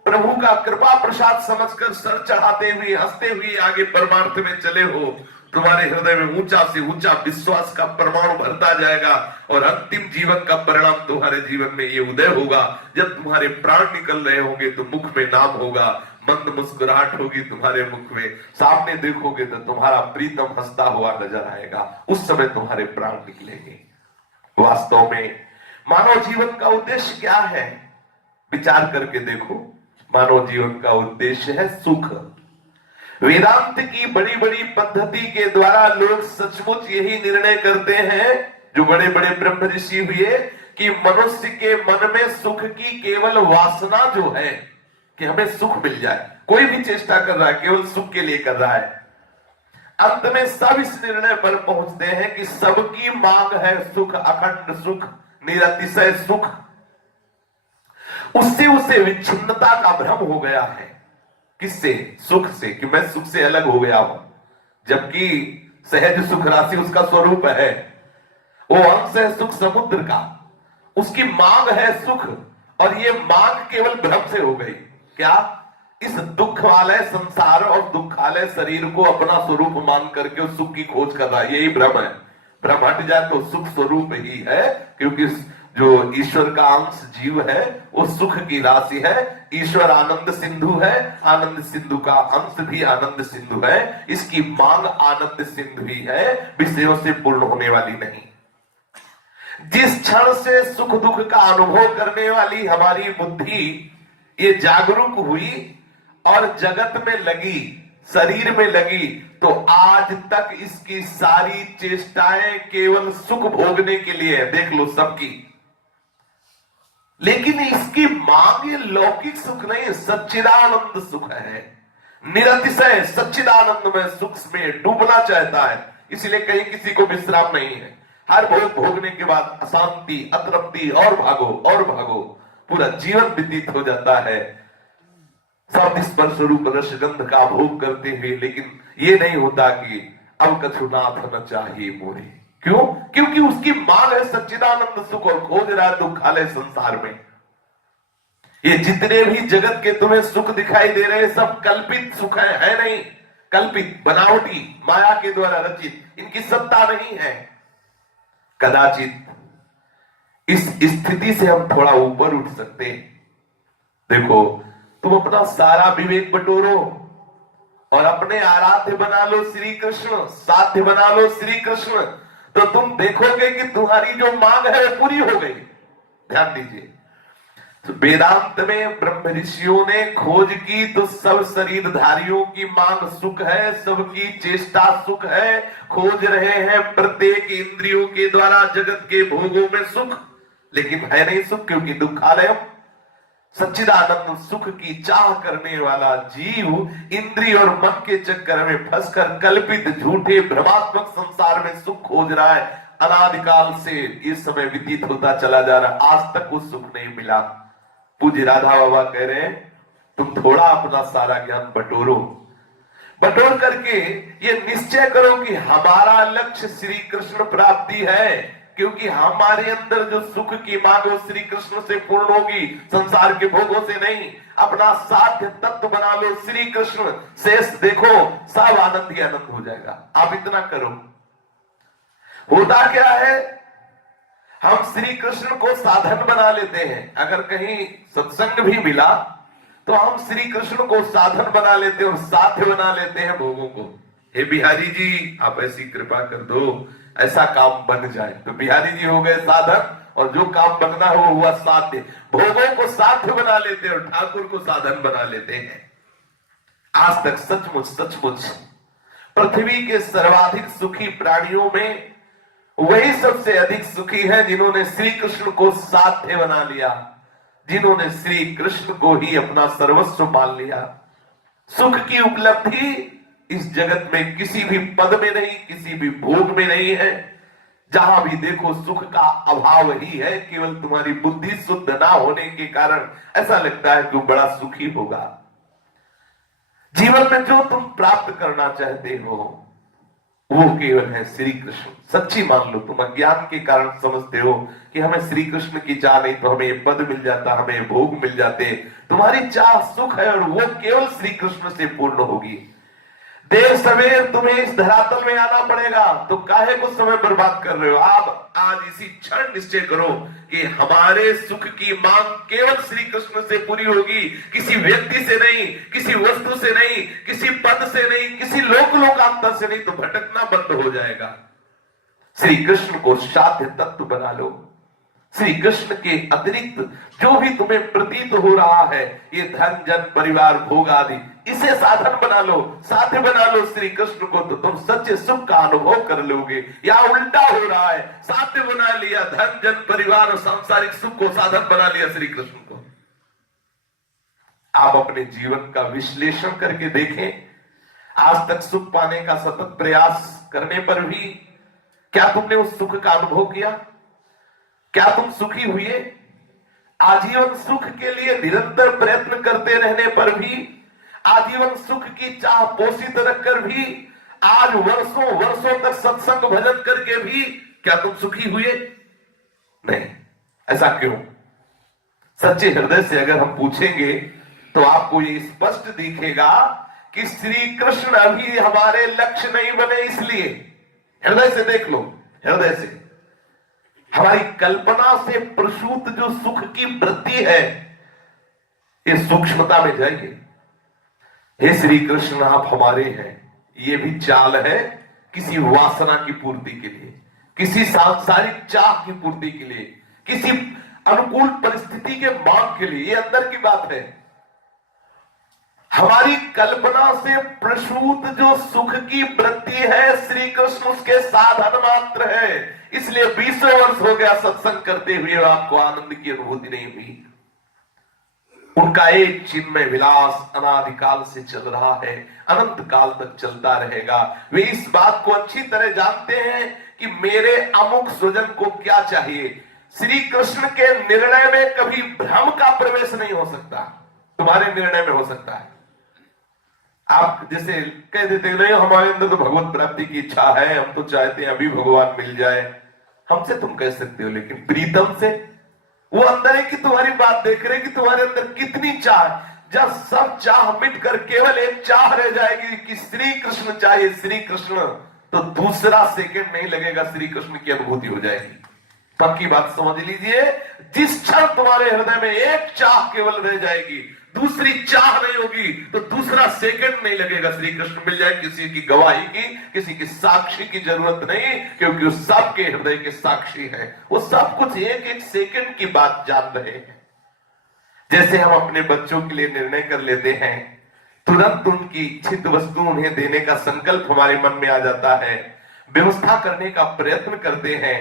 प्रभु का कृपा प्रसाद समझकर सर चढ़ाते हुए हंसते हुए आगे परमार्थ में चले हो, तुम्हारे हृदय में ऊंचा से ऊंचा विश्वास का परमाणु भरता जाएगा और अंतिम जीवन का परिणाम तुम्हारे जीवन में ये उदय होगा। जब तुम्हारे प्राण निकल रहे होंगे तो मुख में नाम होगा, मंद मुस्कुराहट होगी तुम्हारे मुख में, सामने देखोगे तो तुम्हारा प्रीतम हंसता हुआ नजर आएगा। उस समय तुम्हारे प्राण निकलेंगे। वास्तव में मानव जीवन का उद्देश्य क्या है? विचार करके देखो। मानव जीवन का उद्देश्य है सुख। वेदांत की बड़ी बड़ी पद्धति के द्वारा लोग सचमुच यही निर्णय करते हैं, जो बड़े बड़े ब्रह्म ऋषि हुए, कि मनुष्य के मन में सुख की केवल वासना जो है, कि हमें सुख मिल जाए। कोई भी चेष्टा कर रहा है केवल सुख के लिए कर रहा है। अंत में सब इस निर्णय पर पहुंचते हैं कि सबकी मांग है सुख, अखंड सुख, निरतिशय सुख। उससे उसे विच्छिन्नता का भ्रम हो गया है। किससे? सुख से, कि मैं सुख से अलग हो गया हूं, जबकि सहज सुख राशि उसका स्वरूप है। वो अंश है सुख समुद्र का, उसकी मांग है सुख, और ये मांग केवल भ्रम से हो गई। क्या? इस दुख वाले संसार और दुखालय शरीर को अपना स्वरूप मान करके उस सुख की खोज कर रहा है, यही भ्रम है। भ्रम हट जाए तो सुख स्वरूप ही है, क्योंकि जो ईश्वर का अंश जीव है वो सुख की राशि है। ईश्वर आनंद सिंधु है, आनंद सिंधु का अंश भी आनंद सिंधु है। इसकी मांग आनंद सिंधु ही है, विषयों से पूर्ण होने वाली नहीं। जिस क्षण से सुख दुख का अनुभव करने वाली हमारी बुद्धि ये जागरूक हुई और जगत में लगी, शरीर में लगी, तो आज तक इसकी सारी चेष्टाएं केवल सुख भोगने के लिए है। देख लो सबकी, लेकिन इसकी मांग ये लौकिक सुख नहीं, सच्चिदानंद सुख है। निरतिशय सच्चिदानंद में सुख में डूबना चाहता है, इसलिए कहीं किसी को विश्राम नहीं है। हर भोग भोगने के बाद अशांति, अतृप्ति, और भागो और भागो, पूरा जीवन व्यतीत हो जाता है सब स्पर्श रूप रसगंध का भोग करते हुए। लेकिन ये नहीं होता कि अब कछुनाथ न चाहिए मोरे। क्यों? क्योंकि उसकी मांग है सच्चिदानंद सुख और खोज रहा है दुखालय संसार में। ये जितने भी जगत के तुम्हें सुख दिखाई दे रहे हैं सब कल्पित सुख है नहीं, कल्पित, बनावटी, माया के द्वारा रचित, इनकी सत्ता नहीं है। कदाचित इस स्थिति से हम थोड़ा ऊपर उठ सकते हैं। देखो, तुम अपना सारा विवेक बटोरो और अपने आराध्य बना लो श्री कृष्ण, साध्य बना लो श्री कृष्ण, तो तुम देखोगे कि तुम्हारी जो मांग है वो पूरी हो गई। ध्यान दीजिए, तो वेदांत में ब्रह्म ऋषियों ने खोज की तो सब शरीरधारियों की मांग सुख है, सबकी चेष्टा सुख है, खोज रहे हैं प्रत्येक इंद्रियों के द्वारा जगत के भोगों में सुख, लेकिन है नहीं सुख, क्योंकि दुखालय सच्चिदानंद सुख की चाह करने वाला जीव इंद्रिय और मन के चक्कर में फंसकर कल्पित झूठे भ्रमात्मक संसार में सुख खोज रहा है। अनादिकाल से ये समय व्यतीत होता चला जा रहा, आज तक वो सुख नहीं मिला। पूज्य राधा बाबा कह रहे हैं तुम थोड़ा अपना सारा ज्ञान बटोरो, बटोर करके ये निश्चय करो कि हमारा लक्ष्य श्री कृष्ण प्राप्ति है, क्योंकि हमारे अंदर जो सुख की मांग वो श्री कृष्ण से पूर्ण होगी, संसार के भोगों से नहीं। अपना साध्य तत्व बना लो श्री कृष्ण, शेष देखो सब आनंद ही आनंद हो जाएगा। आप इतना करो। होता क्या है, हम श्री कृष्ण को साधन बना लेते हैं। अगर कहीं सत्संग भी मिला तो हम श्री कृष्ण को साधन बना लेते हैं और साध्य बना लेते हैं भोगों को। हे बिहारी जी, आप ऐसी कृपा कर दो ऐसा काम बन जाए, तो बिहारी जी हो गए साधन, और जो काम बनना हो वो हुआ साध्य। भोगों को साध्य बना लेते हैं और ठाकुर को साधन बना लेते हैं। आज तक सचमुच सचमुच पृथ्वी के सर्वाधिक सुखी प्राणियों में वही सबसे अधिक सुखी है जिन्होंने श्री कृष्ण को साध्य बना लिया, जिन्होंने श्री कृष्ण को ही अपना सर्वस्व मान लिया। सुख की उपलब्धि इस जगत में किसी भी पद में नहीं, किसी भी भोग में नहीं है। जहां भी देखो सुख का अभाव ही है। केवल तुम्हारी बुद्धि शुद्ध ना होने के कारण ऐसा लगता है कि बड़ा सुखी होगा। जीवन में जो तुम प्राप्त करना चाहते हो वो केवल है श्री कृष्ण। सच्ची मान लो, तुम अज्ञान के कारण समझते हो कि हमें श्री कृष्ण की चाह नहीं तो हमें ये पद मिल जाता, हमें भोग मिल जाते। तुम्हारी चाह सुख है और वो केवल श्री कृष्ण से पूर्ण होगी। देर सवेर तुम्हें इस धरातल में आना पड़ेगा, तो काहे को समय बर्बाद कर रहे हो। आप आज इसी क्षण निश्चय करो कि हमारे सुख की मांग केवल श्री कृष्ण से पूरी होगी, किसी व्यक्ति से नहीं, किसी वस्तु से नहीं, किसी पद से नहीं, किसी लोकांतर से नहीं, तो भटकना बंद हो जाएगा। श्री कृष्ण को साध्य तत्व बना लो। श्री कृष्ण के अतिरिक्त जो भी तुम्हें प्रतीत हो रहा है, ये धन जन परिवार भोग आदि, इसे साधन बना लो, साध्य बना लो श्री कृष्ण को, तो तुम सच्चे सुख का अनुभव कर लोगे। या उल्टा हो रहा है, साध्य बना लिया धन जन परिवार और सांसारिक सुख को, साधन बना लिया श्री कृष्ण को। आप अपने जीवन का विश्लेषण करके देखें। आज तक सुख पाने का सतत प्रयास करने पर भी क्या तुमने उस सुख का अनुभव किया? क्या तुम सुखी हुए? आजीवन सुख के लिए निरंतर प्रयत्न करते रहने पर भी, आजीवन सुख की चाह पोषित रखकर भी, आज वर्षों वर्षों तक सत्संग भजन करके भी क्या तुम सुखी हुए? नहीं। ऐसा क्यों? सच्चे हृदय से अगर हम पूछेंगे तो आपको ये स्पष्ट दिखेगा कि श्री कृष्ण अभी हमारे लक्ष्य नहीं बने। इसलिए हृदय से देख लो, हृदय से हमारी कल्पना से प्रसूत जो सुख की वृत्ति है, इस सूक्ष्मता में जाइए। हे श्री कृष्ण, आप हमारे हैं, ये भी चाल है किसी वासना की पूर्ति के लिए, किसी सांसारिक चाह की पूर्ति के लिए, किसी अनुकूल परिस्थिति के मांग के लिए। ये अंदर की बात है। हमारी कल्पना से प्रसूत जो सुख की वृत्ति है, श्री कृष्ण उसके साधन मात्र है। इसलिए 20 वर्ष हो गया सत्संग करते हुए आपको आनंद की अनुभूति नहीं हुई। उनका एक चिन्मय विलास अनादिकाल से चल रहा है, अनंत काल तक चलता रहेगा। वे इस बात को अच्छी तरह जानते हैं कि मेरे अमुक स्वजन को क्या चाहिए। श्री कृष्ण के निर्णय में कभी भ्रम का प्रवेश नहीं हो सकता, तुम्हारे निर्णय में हो सकता है। आप जैसे कह देते नहीं, हमारे अंदर तो भगवत प्राप्ति की इच्छा है, हम तो चाहते हैं अभी भगवान मिल जाए। हमसे तुम कह सकते हो, लेकिन प्रीतम से वो अंदर है कि तुम्हारी बात देख रहे कि तुम्हारे अंदर कितनी चाह। जब सब चाह मिट कर केवल एक चाह रह जाएगी कि श्री कृष्ण चाहिए, श्री कृष्ण, तो दूसरा सेकंड नहीं लगेगा, श्री कृष्ण की अनुभूति हो जाएगी। पक्की बात समझ लीजिए, जिस क्षण तुम्हारे हृदय में एक चाह केवल रह जाएगी, दूसरी चाह नहीं होगी, तो दूसरा सेकंड नहीं लगेगा, श्री कृष्ण मिल जाए। किसी की गवाही की, किसी की साक्षी की जरूरत नहीं, क्योंकि वो सबके हृदय के साक्षी है। वो सब कुछ एक एक सेकंड की बात जान रहे हैं। जैसे हम अपने बच्चों के लिए निर्णय कर लेते हैं, तुरंत उनकी इच्छित वस्तु उन्हें देने का संकल्प हमारे मन में आ जाता है, व्यवस्था करने का प्रयत्न करते हैं।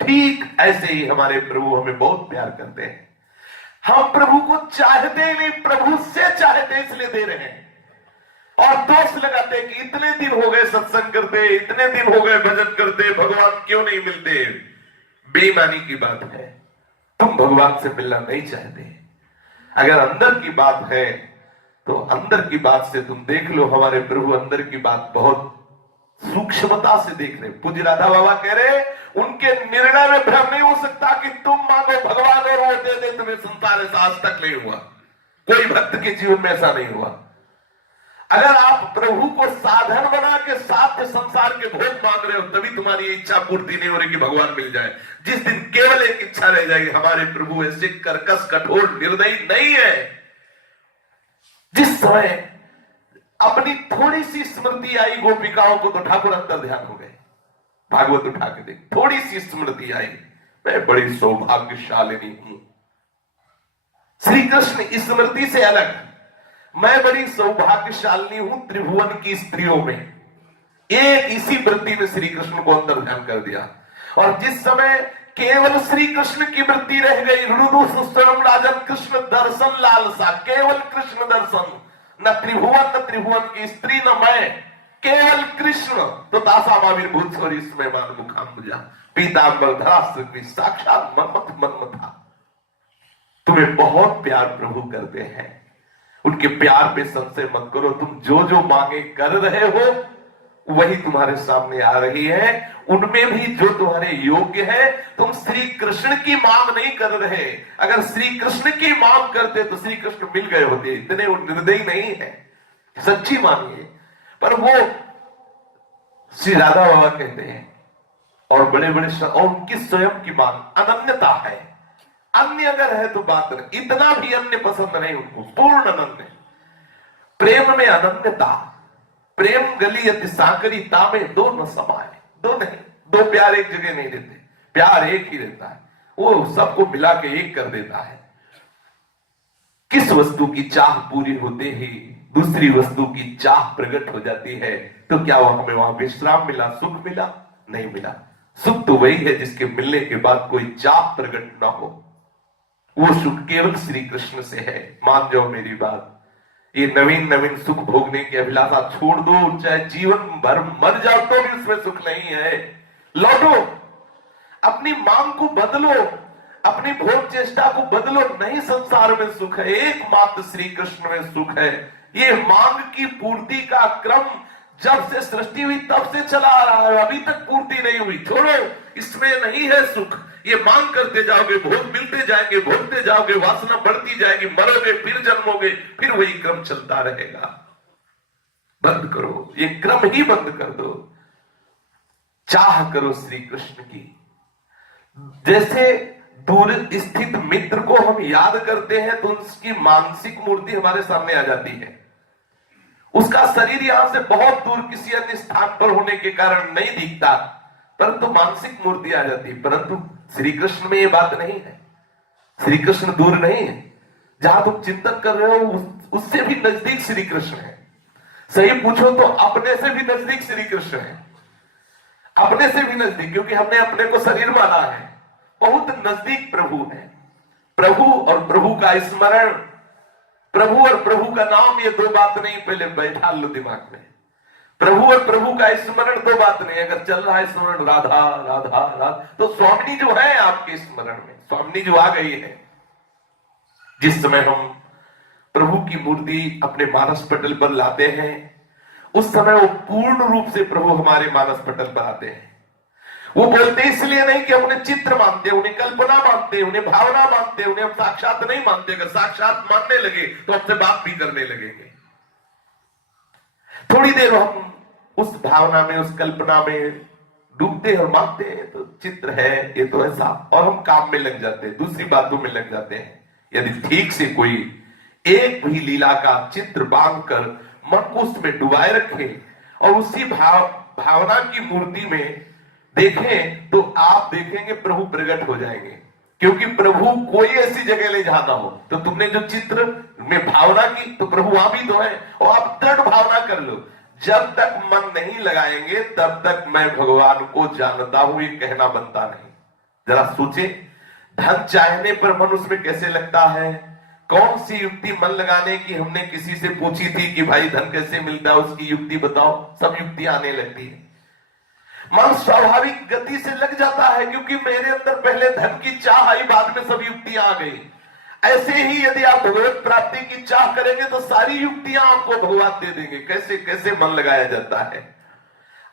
ठीक ऐसे ही हमारे प्रभु हमें बहुत प्यार करते हैं। हम प्रभु को चाहते नहीं, प्रभु से चाहते इसलिए दे रहे हैं। और दोष लगाते कि इतने दिन हो गए सत्संग करते, इतने दिन हो गए भजन करते, भगवान क्यों नहीं मिलते। बेईमानी की बात है, तुम भगवान से मिलना नहीं चाहते। अगर अंदर की बात है तो अंदर की बात से तुम देख लो, हमारे प्रभु अंदर की बात बहुत सूक्ष्मता से देख रहे। पूज्य राधा बाबा कह रहे, उनके निर्णय में भ्रम नहीं हो सकता कि तुम मांगो भगवान और वो दे दे तुम्हें। संसार ऐसा आज तक नहीं हुआ, कोई भक्त के जीवन में ऐसा नहीं हुआ। अगर आप प्रभु को साधन बना के साथ संसार के भोग मांग रहे हो, तभी तुम्हारी इच्छा पूर्ति नहीं हो रही कि भगवान मिल जाए। जिस दिन केवल एक इच्छा रह जाएगी, हमारे प्रभु ऐसे कर्कश कठोर निर्दयी नहीं है। जिस समय अपनी थोड़ी सी स्मृति आई गोपिकाओं को, तो ठाकुर अंतर ध्यान हो गए। भागवत उठा के देख, थोड़ी सी स्मृति आई, मैं बड़ी सौभाग्यशालिनी हूं। श्री कृष्ण स्मृति से अलग, मैं बड़ी सौभाग्यशालिनी हूं त्रिभुवन की स्त्रियों में। एक इसी वृत्ति में श्री कृष्ण को अंतर ध्यान कर दिया। और जिस समय केवल श्री कृष्ण की वृत्ति रह गई, राजन कृष्ण दर्शन लालसा, केवल कृष्ण दर्शन, न त्रिभुवन की स्त्री, न मैं, केवल कृष्ण। तो दासा मावीर भूत छोरी इसमें मान मुखाम्बुजा, पीतांबर धरास्त्र साक्षात मन्मथ था। तुम्हें बहुत प्यार प्रभु करते हैं, उनके प्यार पे संशय मत करो। तुम जो जो मांगे कर रहे हो, वही तुम्हारे सामने आ रही है। उनमें भी जो तुम्हारे योग्य है, तुम श्री कृष्ण की मांग नहीं कर रहे। अगर श्री कृष्ण की मांग करते तो श्री कृष्ण मिल गए होते। इतने वो निर्दयी नहीं है, सच्ची मांगिए। पर वो श्री राधा बाबा कहते हैं, और बड़े बड़े और उनकी स्वयं की मांग अनन्यता है। अन्य अगर है तो बात नहीं, इतना भी अन्य पसंद नहीं उनको, पूर्ण अनन्य। प्रेम में अनन्यता, प्रेम गली अति साकरी तामे दो न समाये। दो नहीं, दो प्यार एक जगह नहीं रहते, प्यार एक ही रहता है। वो सबको मिला के एक कर देता है। किस वस्तु की चाह पूरी होते ही दूसरी वस्तु की चाह प्रकट हो जाती है, तो क्या वो हमें वहां विश्राम मिला, सुख मिला? नहीं मिला। सुख तो वही है जिसके मिलने के बाद कोई चाह प्रकट ना हो। वो सुख केवल श्री कृष्ण से है। मान जाओ मेरी बात, ये नवीन नवीन सुख भोगने की अभिलाषा छोड़ दो, चाहे जीवन भर मर जाओ तो भी उसमें सुख नहीं है। लौटो, अपनी मांग को बदलो, अपनी भोग चेष्टा को बदलो। नहीं संसार में सुख है, एकमात्र श्री कृष्ण में सुख है। ये मांग की पूर्ति का क्रम जब से सृष्टि हुई तब से चला आ रहा है, अभी तक पूर्ति नहीं हुई। छोड़ो, इसमें नहीं है सुख। ये मांग करते जाओगे, भोग मिलते जाएंगे, भोगते जाओगे, वासना बढ़ती जाएगी, मरोगे, फिर जन्मोगे, फिर वही क्रम चलता रहेगा। बंद करो, ये क्रम ही बंद कर दो। चाह करो श्री कृष्ण की। जैसे दूर स्थित मित्र को हम याद करते हैं तो उसकी मानसिक मूर्ति हमारे सामने आ जाती है। उसका शरीर यहां से बहुत दूर किसी अन्य स्थान पर होने के कारण नहीं दिखता, परंतु मानसिक मूर्ति आ जाती है। परंतु श्री कृष्ण में ये बात नहीं है। श्री कृष्ण दूर नहीं है, जहां तुम चिंतन कर रहे हो उससे भी नजदीक श्री कृष्ण है। सही पूछो तो अपने से भी नजदीक श्री कृष्ण है, अपने से भी नजदीक, क्योंकि हमने अपने को शरीर माना है। बहुत नजदीक प्रभु है। प्रभु और प्रभु का स्मरण, प्रभु और प्रभु का नाम, ये दो बात नहीं, पहले बैठा लो दिमाग में। प्रभु और प्रभु का स्मरण दो बात नहीं। अगर चल रहा है स्मरण राधा राधा राधा, तो स्वामिनी जो है आपके स्मरण में, स्वामिनी जो आ गई है, जिस समय हम प्रभु की मूर्ति अपने मानस पटल पर लाते हैं, उस समय वो पूर्ण रूप से प्रभु हमारे मानस पटल पर आते हैं। वो बोलते इसलिए नहीं कि हम उन्हें चित्र मानते, उन्हें कल्पना मानते, उन्हें भावना मानते, उन्हें हम साक्षात नहीं मानते। अगर साक्षात मानने लगे तो हमसे बात भी करने लगेंगे। थोड़ी देर हम उस भावना में, उस कल्पना में डूबते और मानते हैं तो चित्र है, ये तो ऐसा, और हम काम में लग जाते हैं, दूसरी बातों में लग जाते हैं। यदि ठीक से कोई एक भी लीला का चित्र बांधकर मन को उसमें डुबाए रखे और उसी भावना की मूर्ति में देखें, तो आप देखेंगे प्रभु प्रकट हो जाएंगे। क्योंकि प्रभु कोई ऐसी जगह ले जाना हो, तो तुमने जो चित्र में भावना की, तो प्रभु वहां भी तो है। और आप दृढ़ भावना कर लो, जब तक मन नहीं लगाएंगे तब तक मैं भगवान को जानता हूं, ये कहना बनता नहीं। जरा सोचे, धन चाहने पर मन उसमें कैसे लगता है। कौन सी युक्ति मन लगाने की हमने किसी से पूछी थी कि भाई धन कैसे मिलता है, उसकी युक्ति बताओ। सब युक्ति आने लगती है। मन स्वाभाविक गति से लग जाता है, क्योंकि मेरे अंदर पहले धन की चाह आई, बाद में सब युक्तियां आ गई। ऐसे ही यदि आप भगवत प्राप्ति की चाह करेंगे तो सारी युक्तियां आपको भगवान दे देंगे, कैसे कैसे मन लगाया जाता है।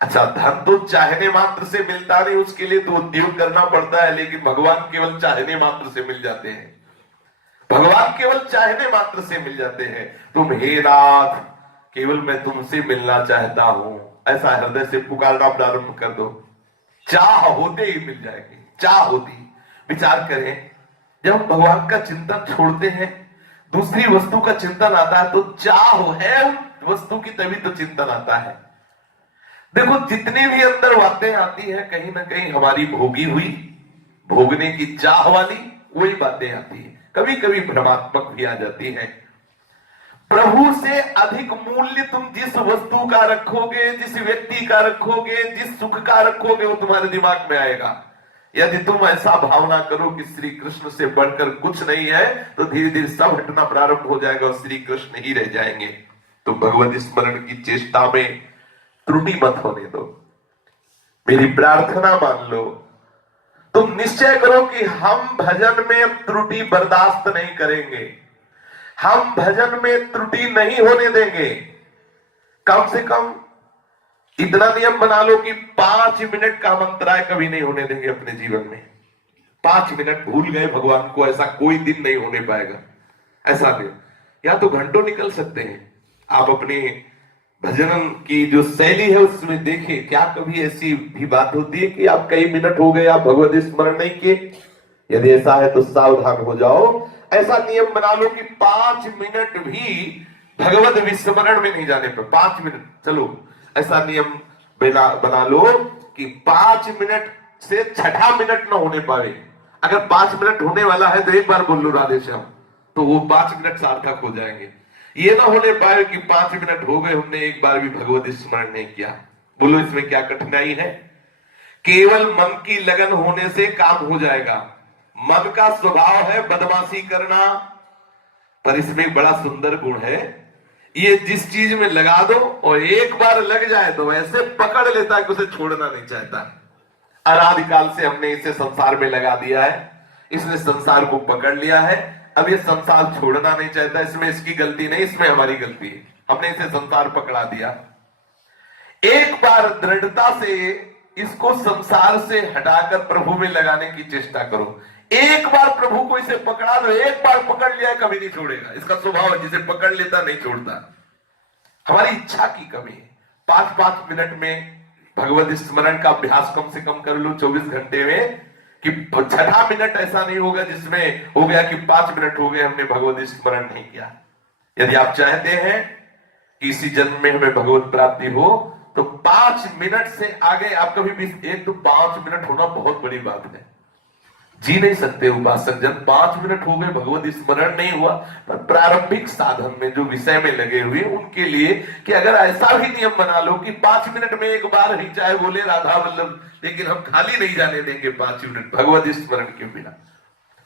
अच्छा, धन तो चाहने मात्र से मिलता नहीं, उसके लिए तो उद्योग करना पड़ता है, लेकिन भगवान केवल चाहने मात्र से मिल जाते हैं। भगवान केवल चाहने मात्र से मिल जाते हैं। तुम हे नाथ, केवल मैं तुमसे मिलना चाहता हूं, ऐसा हृदय से पुकारना प्रारंभ कर दो, चाह होते ही मिल जाएगी। चाह होती, विचार करें, जब हम भगवान का चिंतन छोड़ते हैं, दूसरी वस्तु का चिंतन आता है, तो चाह है उन वस्तु की, तभी तो चिंतन आता है। देखो, जितनी भी अंदर बातें आती हैं, कहीं ना कहीं हमारी भोगी हुई, भोगने की चाह वाली वही बातें आती है। कभी कभी भ्रमात्मक भी आ जाती है। प्रभु से अधिक मूल्य तुम जिस वस्तु का रखोगे, जिस व्यक्ति का रखोगे, जिस सुख का रखोगे, वो तुम्हारे दिमाग में आएगा। यदि तुम ऐसा भावना करो कि श्री कृष्ण से बढ़कर कुछ नहीं है, तो धीरे धीरे सब हटना प्रारंभ हो जाएगा और श्री कृष्ण ही रह जाएंगे। तो भगवत स्मरण की चेष्टा में त्रुटि मत होने दो। मेरी प्रार्थना मान लो, तुम निश्चय करो कि हम भजन में त्रुटि बर्दाश्त नहीं करेंगे, हम भजन में त्रुटि नहीं होने देंगे। कम से कम इतना नियम बना लो कि 5 मिनट का मंत्राय कभी नहीं होने देंगे अपने जीवन में। 5 मिनट भूल गए भगवान को, ऐसा कोई दिन नहीं होने पाएगा। ऐसा नहीं, या तो घंटों निकल सकते हैं। आप अपने भजन की जो शैली है उसमें देखिए, क्या कभी ऐसी भी बात होती है कि आप कई मिनट हो गए आप भगवत स्मरण नहीं किए? यदि ऐसा है तो सावधान हो जाओ। ऐसा नियम बना लो कि 5 मिनट भी भगवत विस्मरण में नहीं जाने पर, 5 मिनट, चलो ऐसा नियम बना लो कि 5 मिनट से छठा मिनट ना होने पाए। अगर 5 मिनट होने वाला है तो एक बार बोल लो राधे श्याम, तो वो 5 मिनट सार्थक हो जाएंगे। ये ना होने पाए कि 5 मिनट हो गए, हमने एक बार भी भगवत स्मरण नहीं किया। बोलो इसमें क्या कठिनाई है? केवल मन की लगन होने से काम हो जाएगा। मन का स्वभाव है बदमाशी करना, पर इसमें एक बड़ा सुंदर गुण है, ये जिस चीज में लगा दो और एक बार लग जाए तो ऐसे पकड़ लेता है कि उसे छोड़ना नहीं चाहता। अनादिकाल से हमने इसे संसार में लगा दिया है, इसने संसार को पकड़ लिया है, अब ये संसार छोड़ना नहीं चाहता। इसमें इसकी गलती नहीं, इसमें हमारी गलती है, हमने इसे संसार पकड़ा दिया। एक बार दृढ़ता से इसको संसार से हटाकर प्रभु में लगाने की चेष्टा करो। एक बार प्रभु को इसे पकड़ा दो, एक बार पकड़ लिया कभी नहीं छोड़ेगा। इसका स्वभाव है, जिसे पकड़ लेता नहीं छोड़ता। हमारी इच्छा की कमी है। 5-5 मिनट में भगवत स्मरण का अभ्यास कम से कम कर लो 24 घंटे में, कि छठा मिनट ऐसा नहीं होगा जिसमें हो गया कि 5 मिनट हो गए हमने भगवत स्मरण नहीं किया। यदि आप चाहते हैं कि इसी जन्म में हमें भगवत प्राप्ति हो तो 5 मिनट से आगे आप कभी भी, एक तो 5 मिनट होना बहुत बड़ी बात है, जी नहीं सकते उपासक जन। 5 मिनट हो गए भगवत स्मरण नहीं हुआ, पर प्रारंभिक साधन में जो विषय में लगे हुए उनके लिए कि अगर ऐसा भी नियम बना लो कि 5 मिनट में एक बार ही चाहे बोले राधा वल्लभ, लेकिन हम खाली नहीं जाने देंगे 5 मिनट भगवत स्मरण के बिना।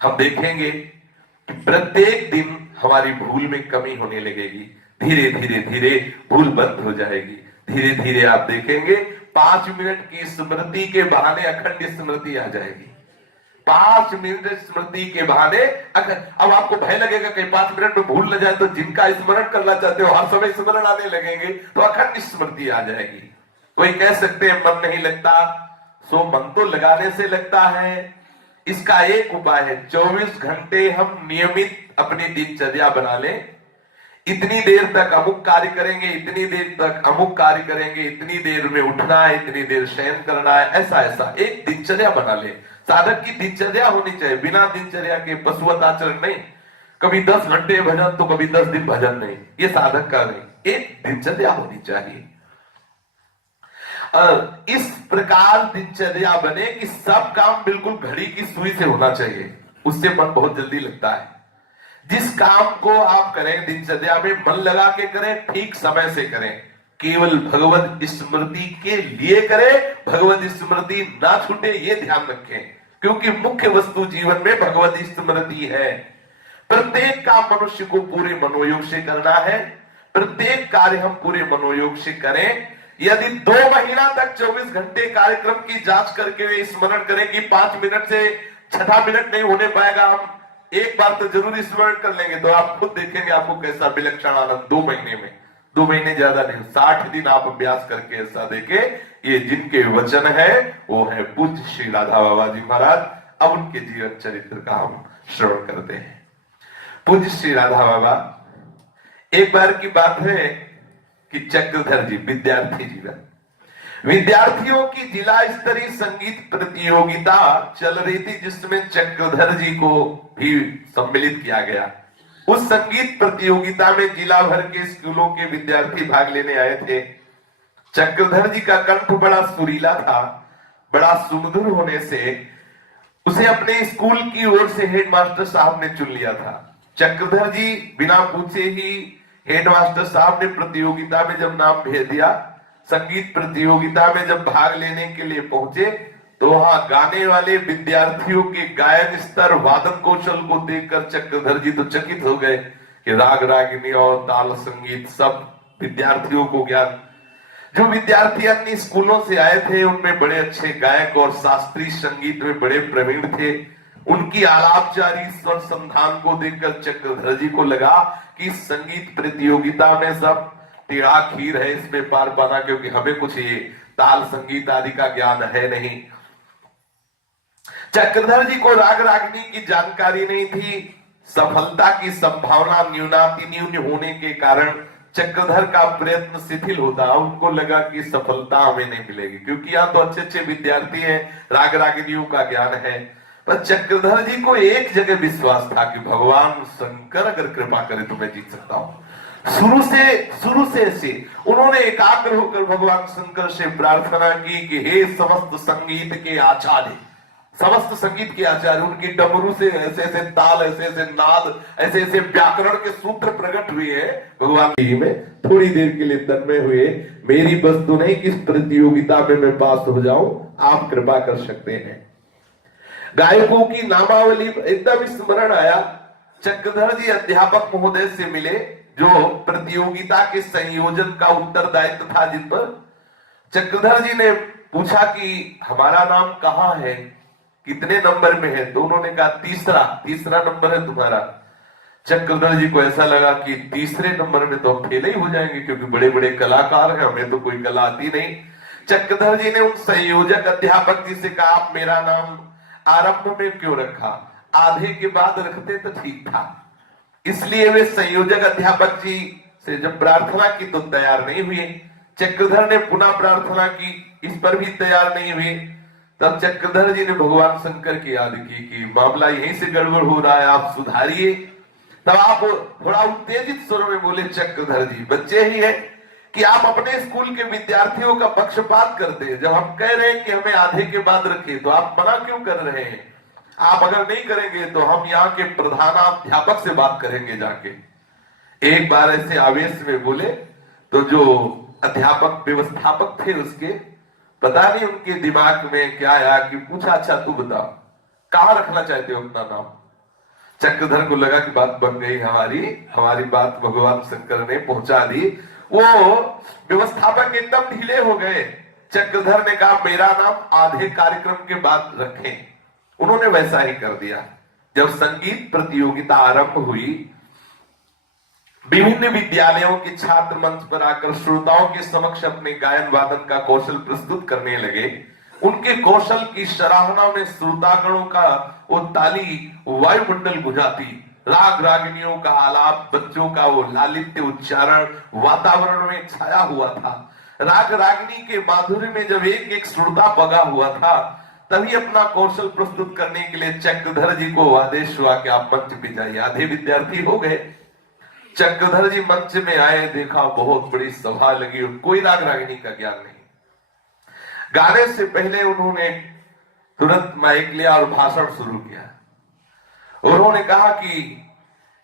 हम देखेंगे कि प्रत्येक दिन हमारी भूल में कमी होने लगेगी, धीरे धीरे धीरे भूल बंद हो जाएगी। धीरे धीरे आप देखेंगे 5 मिनट की स्मृति के बहाने अखंड स्मृति आ जाएगी। 5 मिनट स्मृति के बहाने अब आपको भय लगेगा कि 5 मिनट में भूल न जाए, तो जिनका स्मरण करना चाहते हो हर समय स्मरण आने लगेंगे तो अखंड स्मृति आ जाएगी। कोई कह सकते हैं मन नहीं लगता, सो मन तो लगाने से लगता है। इसका एक उपाय है, 24 घंटे हम नियमित अपनी दिनचर्या बना लें। इतनी देर तक अमुक कार्य करेंगे, इतनी देर तक अमुक कार्य करेंगे, इतनी देर में उठना है, इतनी देर शयन करना है, ऐसा ऐसा एक दिनचर्या बना ले। साधक की दिनचर्या होनी चाहिए, बिना दिनचर्या के पशुवत आचरण नहीं। कभी 10 घंटे भजन तो कभी 10 दिन भजन नहीं, ये साधक का नहीं। एक दिनचर्या होनी चाहिए। इस प्रकार दिनचर्या बने कि सब काम बिल्कुल घड़ी की सुई से होना चाहिए, उससे मन बहुत जल्दी लगता है। जिस काम को आप करें दिनचर्या में मन लगा के करें, ठीक समय से करें, केवल भगवत स्मृति के लिए करें, भगवत स्मृति ना छूटे ये ध्यान रखें, क्योंकि मुख्य वस्तु जीवन में भगवत स्मृति है। प्रत्येक काम मनुष्य को पूरे मनोयोग से करना है, प्रत्येक कार्य हम पूरे मनोयोग से करें। यदि 2 महीना तक 24 घंटे कार्यक्रम की जांच करके स्मरण करें कि 5 मिनट से 6 मिनट नहीं होने पाएगा, हम एक बार तो जरूर स्मरण कर लेंगे, तो आप खुद देखेंगे आपको कैसा विलक्षण आनंद 2 महीने में। 2 महीने ज्यादा नहीं, 60 दिन आप अभ्यास करके ऐसा देखे। ये जिनके वचन है वो है पूज्य श्री राधा बाबा जी महाराज। अब उनके जीवन चरित्र का हम श्रवण करते हैं। पूज्य श्री राधा बाबा, एक बार की बात है कि चक्रधर जी विद्यार्थी जीवन, विद्यार्थियों की जिला स्तरीय संगीत प्रतियोगिता चल रही थी, जिसमें चक्रधर जी को भी सम्मिलित किया गया। उस संगीत प्रतियोगिता में जिला भर के स्कूलों के विद्यार्थी भाग लेने आए थे। चक्रधर जी का कंठ बड़ा सुरीला था, बड़ा सुमधुर होने से उसे अपने स्कूल की ओर से हेडमास्टर साहब ने चुन लिया था। चक्रधर जी बिना पूछे ही हेडमास्टर साहब ने प्रतियोगिता में जब नाम भेज दिया, संगीत प्रतियोगिता में जब भाग लेने के लिए पहुंचे, तो वहां गाने वाले विद्यार्थियों के गायन स्तर, वादन कौशल को देखकर चक्रधर जी तो चकित हो गए कि राग रागिनी और ताल संगीत सब विद्यार्थियों को ज्ञान। जो विद्यार्थी अन्य स्कूलों से आए थे उनमें बड़े अच्छे गायक और शास्त्रीय संगीत में बड़े प्रवीण थे। उनकी आलापचारी स्वर संधान को देखकर चक्रधर जी को लगा कि संगीत प्रतियोगिता में सब टेढ़ा खीर है, इसमें पार पाना, क्योंकि हमें कुछ ये ताल संगीत आदि का ज्ञान है नहीं। चक्रधर जी को राग रागिनी की जानकारी नहीं थी। सफलता की संभावना न्यूनातिन्यून होने के कारण चक्रधर का प्रयत्न शिथिल होता। उनको लगा कि सफलता हमें नहीं मिलेगी, क्योंकि यहाँ तो अच्छे अच्छे विद्यार्थी हैं, राग रागिनियों का ज्ञान है। पर चक्रधर जी को एक जगह विश्वास था कि भगवान शंकर अगर कृपा करे तो मैं जीत सकता हूं। शुरू से ऐसे उन्होंने एकाग्र होकर भगवान शंकर से प्रार्थना की कि हे समस्त संगीत के आचार्य, समस्त संगीत के आचार्य, उनकी डमरू से ऐसे ऐसे ताल, ऐसे ऐसे नाद, ऐसे ऐसे व्याकरण के सूत्र प्रकट हुए हैं भगवान जी में। थोड़ी देर के लिए तन्मय हुए, मेरी बस तो नहीं कि इस प्रतियोगिता में मैं पास हो जाऊं, आप कृपा कर सकते हैं। गायकों की नामावली एकदम स्मरण आया। चक्रधर जी अध्यापक महोदय से मिले, जो प्रतियोगिता के संयोजन का उत्तरदायित्व था जिन पर। चक्रधर जी ने पूछा कि हमारा नाम कहाँ है, कितने नंबर में है? तो उन्होंने कहा तीसरा नंबर है तुम्हारा। चक्रधर जी को ऐसा लगा कि तीसरे नंबर में तो हम फेल ही हो जाएंगे, क्योंकि बड़े बड़े कलाकार हैं, हमें तो कोई कला आती नहीं। चक्रधर जी ने उन संयोजक अध्यापक जी से कहा, आप मेरा नाम आरंभ में क्यों रखा, आधे के बाद रखते तो ठीक था। इसलिए वे संयोजक अध्यापक जी से जब प्रार्थना की तो तैयार नहीं हुए। चक्रधर ने पुनः प्रार्थना की, इस पर भी तैयार नहीं हुए। तब चक्रधर जी ने भगवान शंकर की याद की कि मामला यहीं से गड़बड़ हो रहा है, आप सुधारिए। तब आप थोड़ा उत्तेजित स्वर में बोले, चक्रधर जी बच्चे ही है कि आप अपने स्कूल के विद्यार्थियों का पक्षपात करते हैं। जब हम कह रहे हैं कि हमें आधे के बाद रखे, तो आप मना क्यों कर रहे हैं? आप अगर नहीं करेंगे तो हम यहाँ के प्रधानाध्यापक से बात करेंगे जाके। एक बार ऐसे आवेश में बोले तो जो अध्यापक व्यवस्थापक थे उसके, पता नहीं उनके दिमाग में क्या आया कि पूछा, अच्छा तू बता कहां रखना चाहते हो अपना नाम? चक्रधर को लगा कि बात बन गई, हमारी बात भगवान शंकर ने पहुंचा दी। वो व्यवस्थापक एकदम ढीले हो गए। चक्रधर ने कहा, मेरा नाम आधे कार्यक्रम के बाद रखें। उन्होंने वैसा ही कर दिया। जब संगीत प्रतियोगिता आरंभ हुई, विभिन्न विद्यालयों के छात्र मंच पर आकर श्रोताओं के समक्ष अपने गायन वादन का कौशल प्रस्तुत करने लगे। उनके कौशल की सराहना में श्रोतागणों का वो ताली वायुमंडल गुंजाती। राग रागिनियों का आलाप, बच्चों का वो लालित्य उच्चारण वातावरण में छाया हुआ था। राग रागिनी के माधुर्य में जब एक एक श्रोता बगा हुआ था, तभी अपना कौशल प्रस्तुत करने के लिए चक्रधर जी को आदेश हुआ कि आप मंच पे जाइए। आधे विद्यार्थी हो गए। चक्रधर जी मंच में आए, देखा बहुत बड़ी सभा लगी और कोई राग रागिनी का ज्ञान नहीं। गाने से पहले उन्होंने तुरंत माइक लिया और भाषण शुरू किया। उन्होंने कहा कि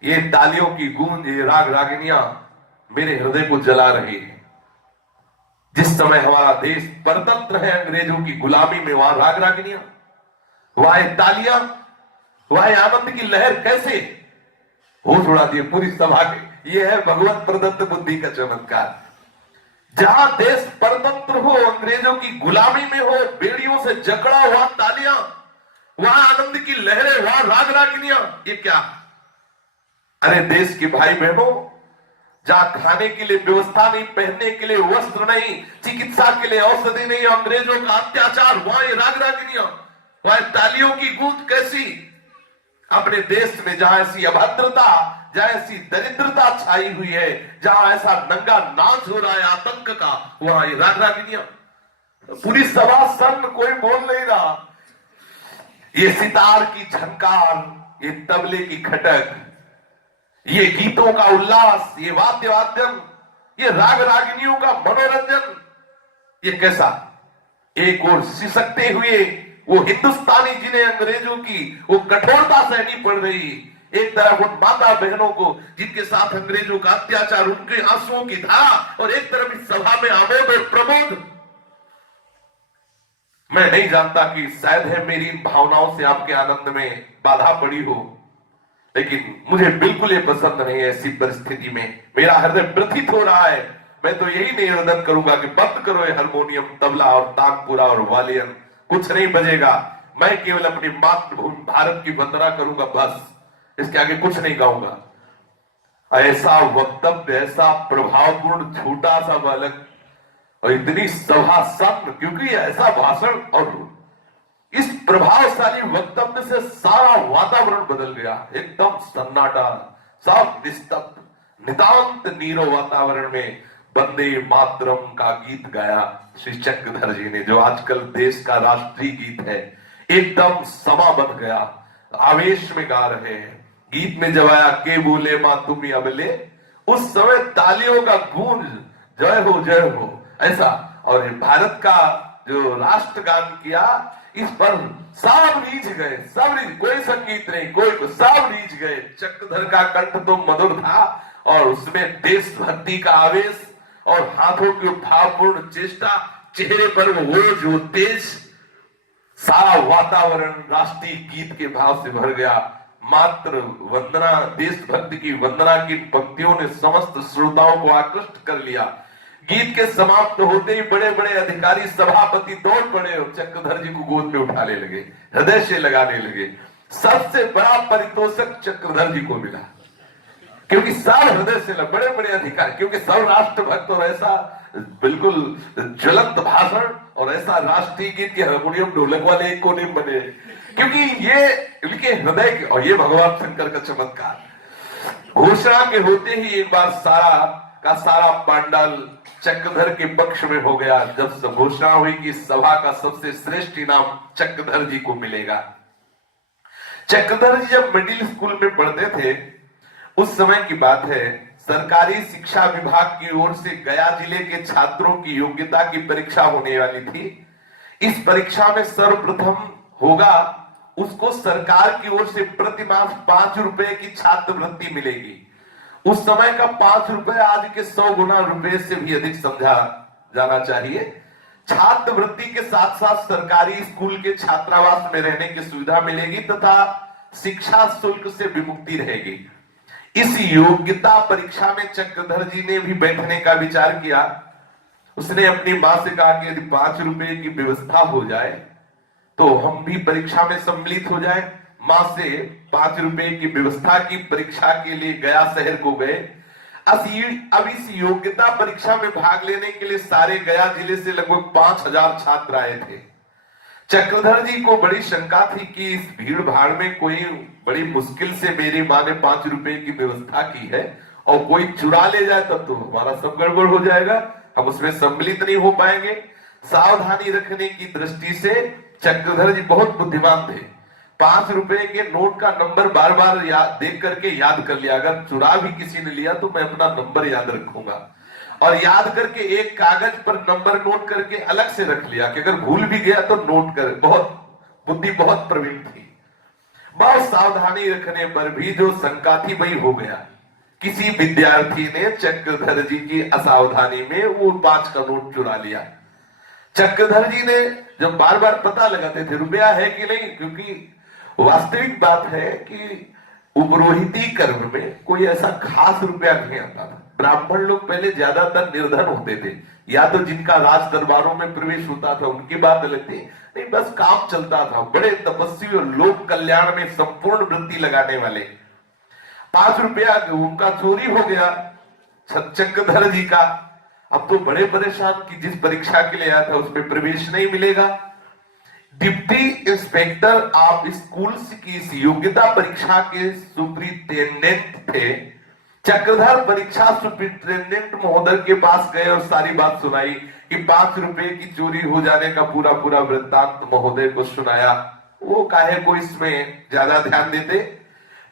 ये तालियों की गूंज, ये राग रागिनियां मेरे हृदय को जला रही है। जिस समय हमारा देश परतंत्र है अंग्रेजों की गुलामी में, वहां राग रागिनियां, वहां तालियां, वहां आनंद की लहर कैसे होश उड़ा दिए पूरी सभा के। यह है भगवत प्रदत्त बुद्धि का चमत्कार। जहां देश परतंत्र हो, अंग्रेजों की गुलामी में हो, बेड़ियों से जकड़ा हुआ तालियां, वहां आनंद की लहरें, वहां राग रागिनियां, ये क्या? अरे देश के भाई बहनों, जहां खाने के लिए व्यवस्था नहीं, पहनने के लिए वस्त्र नहीं, चिकित्सा के लिए औषधि नहीं, अंग्रेजों का अत्याचार, वहां ये राग रागिनियां, वहां तालियों की गूंज कैसी? अपने देश में जहां ऐसी अभद्रता, जहां ऐसी दरिद्रता छाई हुई है, जहां ऐसा नंगा नाच हो रहा है आतंक का, वहां ये राग रागिनियां। पूरी सभा सन्न, कोई बोल नहीं रहा। ये सितार की झनकार, ये तबले की खटक, ये गीतों का उल्लास, ये वाद्य वाद्यम, ये राग रागिनियों का मनोरंजन, ये कैसा? एक ओर सिसकते हुए वो हिंदुस्तानी जिन्हें अंग्रेजों की वो कठोरता सहनी पड़ रही, एक तरफ उन माता बहनों को जिनके साथ अंग्रेजों का अत्याचार, उनके आंसुओं की धारा, और एक तरफ इस सभा में आमोद और प्रमोद। मैं नहीं जानता कि शायद है मेरी इन भावनाओं से आपके आनंद में बाधा पड़ी हो, लेकिन मुझे बिल्कुल ये पसंद नहीं है। ऐसी परिस्थिति में मेरा हृदय व्यथित हो रहा है। मैं तो यही निवेदन करूंगा कि बंद करो ये हारमोनियम, तबला और तानपुरा और वालियन, कुछ नहीं बजेगा। मैं केवल अपनी मातृभूमि भारत की वंदना करूंगा, बस, इसके आगे कुछ नहीं गाऊंगा। ऐसा वक्तव्य, ऐसा प्रभावपूर्ण छोटा सा बालक और इतनी सभा सन्न, क्योंकि ऐसा भाषण और इस प्रभावशाली वक्तव्य से सारा वातावरण बदल गया। एकदम सन्नाटा, सब निस्तब्ध, नितांत नीरो वातावरण में वंदे मातरम का गीत गाया श्री चक्रधर जी ने, जो आजकल देश का राष्ट्रीय गीत है। एकदम समा बन गया, आवेश में गा रहे हैं। गीत में जब आया के बोले मां तुम अबले, उस समय तालियों का गूंज, जय हो ऐसा। और भारत का जो राष्ट्रगान किया, इस पर सब रीझ गए, सब रीझ, कोई संगीत नहीं, कोई सब रीझ गए। चक्रधर का कंठ तो मधुर था और उसमें देशभक्ति का आवेश और हाथों की भावपूर्ण चेष्टा, चेहरे पर वो जो तेज, सारा वातावरण राष्ट्रीय गीत के भाव से भर गया। मात्र वंदना, देशभक्ति की वंदना की पंक्तियों ने समस्त श्रोताओं को आकृष्ट कर लिया। गीत के समाप्त होते ही बड़े बड़े अधिकारी, सभापति दौड़ पड़े और चक्रधर जी को गोद में उठाने लगे, हृदय से लगाने लगे। सबसे बड़ा पारितोषिक चक्रधर जी को मिला, क्योंकि सब हृदय से लगे, बड़े बड़े अधिकारी, क्योंकि सब राष्ट्रभक्त और ऐसा बिल्कुल ज्वलंत भाषण और ऐसा राष्ट्रीय गीत के हारमोनियम ढोलक वाले एक कोने में बने, क्योंकि ये इनके हृदय के, और ये भगवान शंकर का चमत्कार। घोषणा के होते ही एक बार सारा का सारा पांडाल चक्रधर के पक्ष में हो गया। जब घोषणा हुई कि सभा का सबसे श्रेष्ठ इनाम चक्रधर जी को मिलेगा। चक्रधर जी जब मिडिल स्कूल में पढ़ते थे, उस समय की बात है, सरकारी शिक्षा विभाग की ओर से गया जिले के छात्रों की योग्यता की परीक्षा होने वाली थी। इस परीक्षा में सर्वप्रथम होगा उसको सरकार की ओर से प्रति मास 5 रुपए की छात्रवृत्ति मिलेगी। उस समय का 5 रुपए आज के 100 गुना रुपए से भी अधिक समझा जाना चाहिए। छात्रवृत्ति के साथ साथ सरकारी स्कूल के छात्रावास में रहने की सुविधा मिलेगी तथा शिक्षा शुल्क से विमुक्ति रहेगी। इस योग्यता परीक्षा में चक्रधर जी ने भी बैठने का विचार किया। उसने अपनी मां से कहा कि यदि 5 रुपए की व्यवस्था हो जाए तो हम भी परीक्षा में सम्मिलित हो जाए। मां से 5 रुपए की व्यवस्था की, परीक्षा के लिए गया शहर को गए। अब इस योग्यता परीक्षा में भाग लेने के लिए सारे गया जिले से लगभग 5000 छात्र आए थे। चक्रधर जी को बड़ी शंका थी कि इस भीड़ भाड़ में कोई बड़ी मुश्किल से मेरी मां ने 5 रुपए की व्यवस्था की है और कोई चुरा ले जाए तब तो हमारा सब गड़बड़ हो जाएगा, हम उसमें सम्मिलित नहीं हो पाएंगे। सावधानी रखने की दृष्टि से चक्रधर जी बहुत बुद्धिमान थे। 5 रुपए के नोट का नंबर बार बार देख करके याद कर लिया, अगर चुरा भी किसी ने लिया तो मैं अपना नंबर याद रखूंगा। और याद करके एक कागज पर नंबर नोट करके अलग से रख लिया कि अगर भूल भी गया तो नोट कर। बुद्धि बहुत प्रवीण थी। बहुत सावधानी रखने पर भी जो शंका थी वही हो गया। किसी विद्यार्थी ने चक्रधर जी की असावधानी में वो 5 का नोट चुरा लिया। चक्रधर जी ने जब बार बार पता लगाते थे रुपया है कि नहीं, क्योंकि वास्तविक बात है कि उपरोहिती कर्म में कोई ऐसा खास रुपया नहीं आता था। ब्राह्मण लोग पहले ज्यादातर निर्धन होते थे, या तो जिनका राज दरबारों में प्रवेश होता था उनकी बात अलग थी, नहीं बस काम चलता था। बड़े तपस्वी और लोक कल्याण में संपूर्ण वृत्ति लगाने वाले। 5 रुपया उनका चोरी हो गया चक्रधर जी का। अब तो बड़े परेशान कि जिस परीक्षा के लिए आया था उसमें प्रवेश नहीं मिलेगा। डिप्टी इंस्पेक्टर ऑफ स्कूल की इस योग्यता परीक्षा के सुपरिटेंडेंट थे। चक्रधर परीक्षा सुपरिटेंडेंट महोदय के पास गए और सारी बात सुनाई कि 5 रुपए की चोरी हो जाने का पूरा पूरा वृत्तांत महोदय को सुनाया। वो काहे को इसमें ज्यादा ध्यान देते।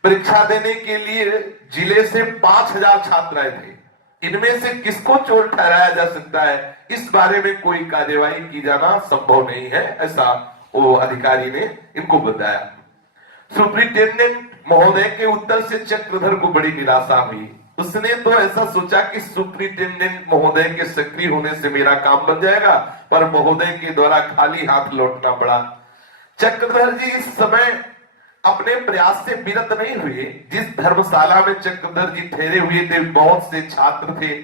परीक्षा देने के लिए जिले से 5000 छात्र आए थे। इनमें से किसको चोर ठहराया जा सकता है, इस बारे में कोई कार्यवाही की जाना संभव नहीं है, ऐसा वो अधिकारी ने इनको बताया। सुपरिटेंडेंट महोदय के उत्तर से चक्रधर को बड़ी निराशा हुई। उसने तो ऐसा सोचा कि सुपरिटेंडेंट महोदय के सक्रिय होने से मेरा काम बन जाएगा, पर महोदय के द्वारा खाली हाथ लौटना पड़ा। चक्रधर जी इस समय अपने प्रयास से विरत नहीं हुए। जिस धर्मशाला में चक्रधर जी ठहरे हुए थे बहुत से छात्र थे,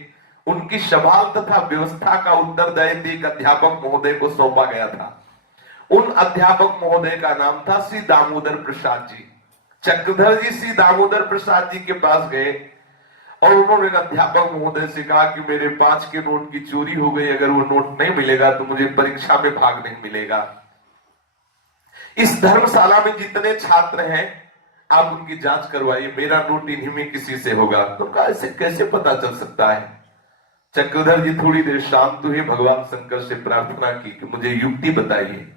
उनकी संभाल तथा व्यवस्था का उत्तरदायित्व एक अध्यापक महोदय को सौंपा गया था। उन अध्यापक महोदय का नाम था श्री दामोदर प्रसाद जी। चक्रधर जी श्री दामोदर प्रसाद जी के पास गए और उन्होंने अध्यापक महोदय से कहा कि मेरे 5 के नोट की चोरी हो गई, अगर वो नोट नहीं मिलेगा तो मुझे परीक्षा में भाग नहीं मिलेगा। इस धर्मशाला में जितने छात्र हैं आप उनकी जांच करवाइए, मेरा नोट इन्हीं में किसी से होगा। तो कहा ऐसे कैसे पता चल सकता है। चक्रधर जी थोड़ी देर शांत हुए, भगवान शंकर से प्रार्थना की कि मुझे युक्ति बताइए।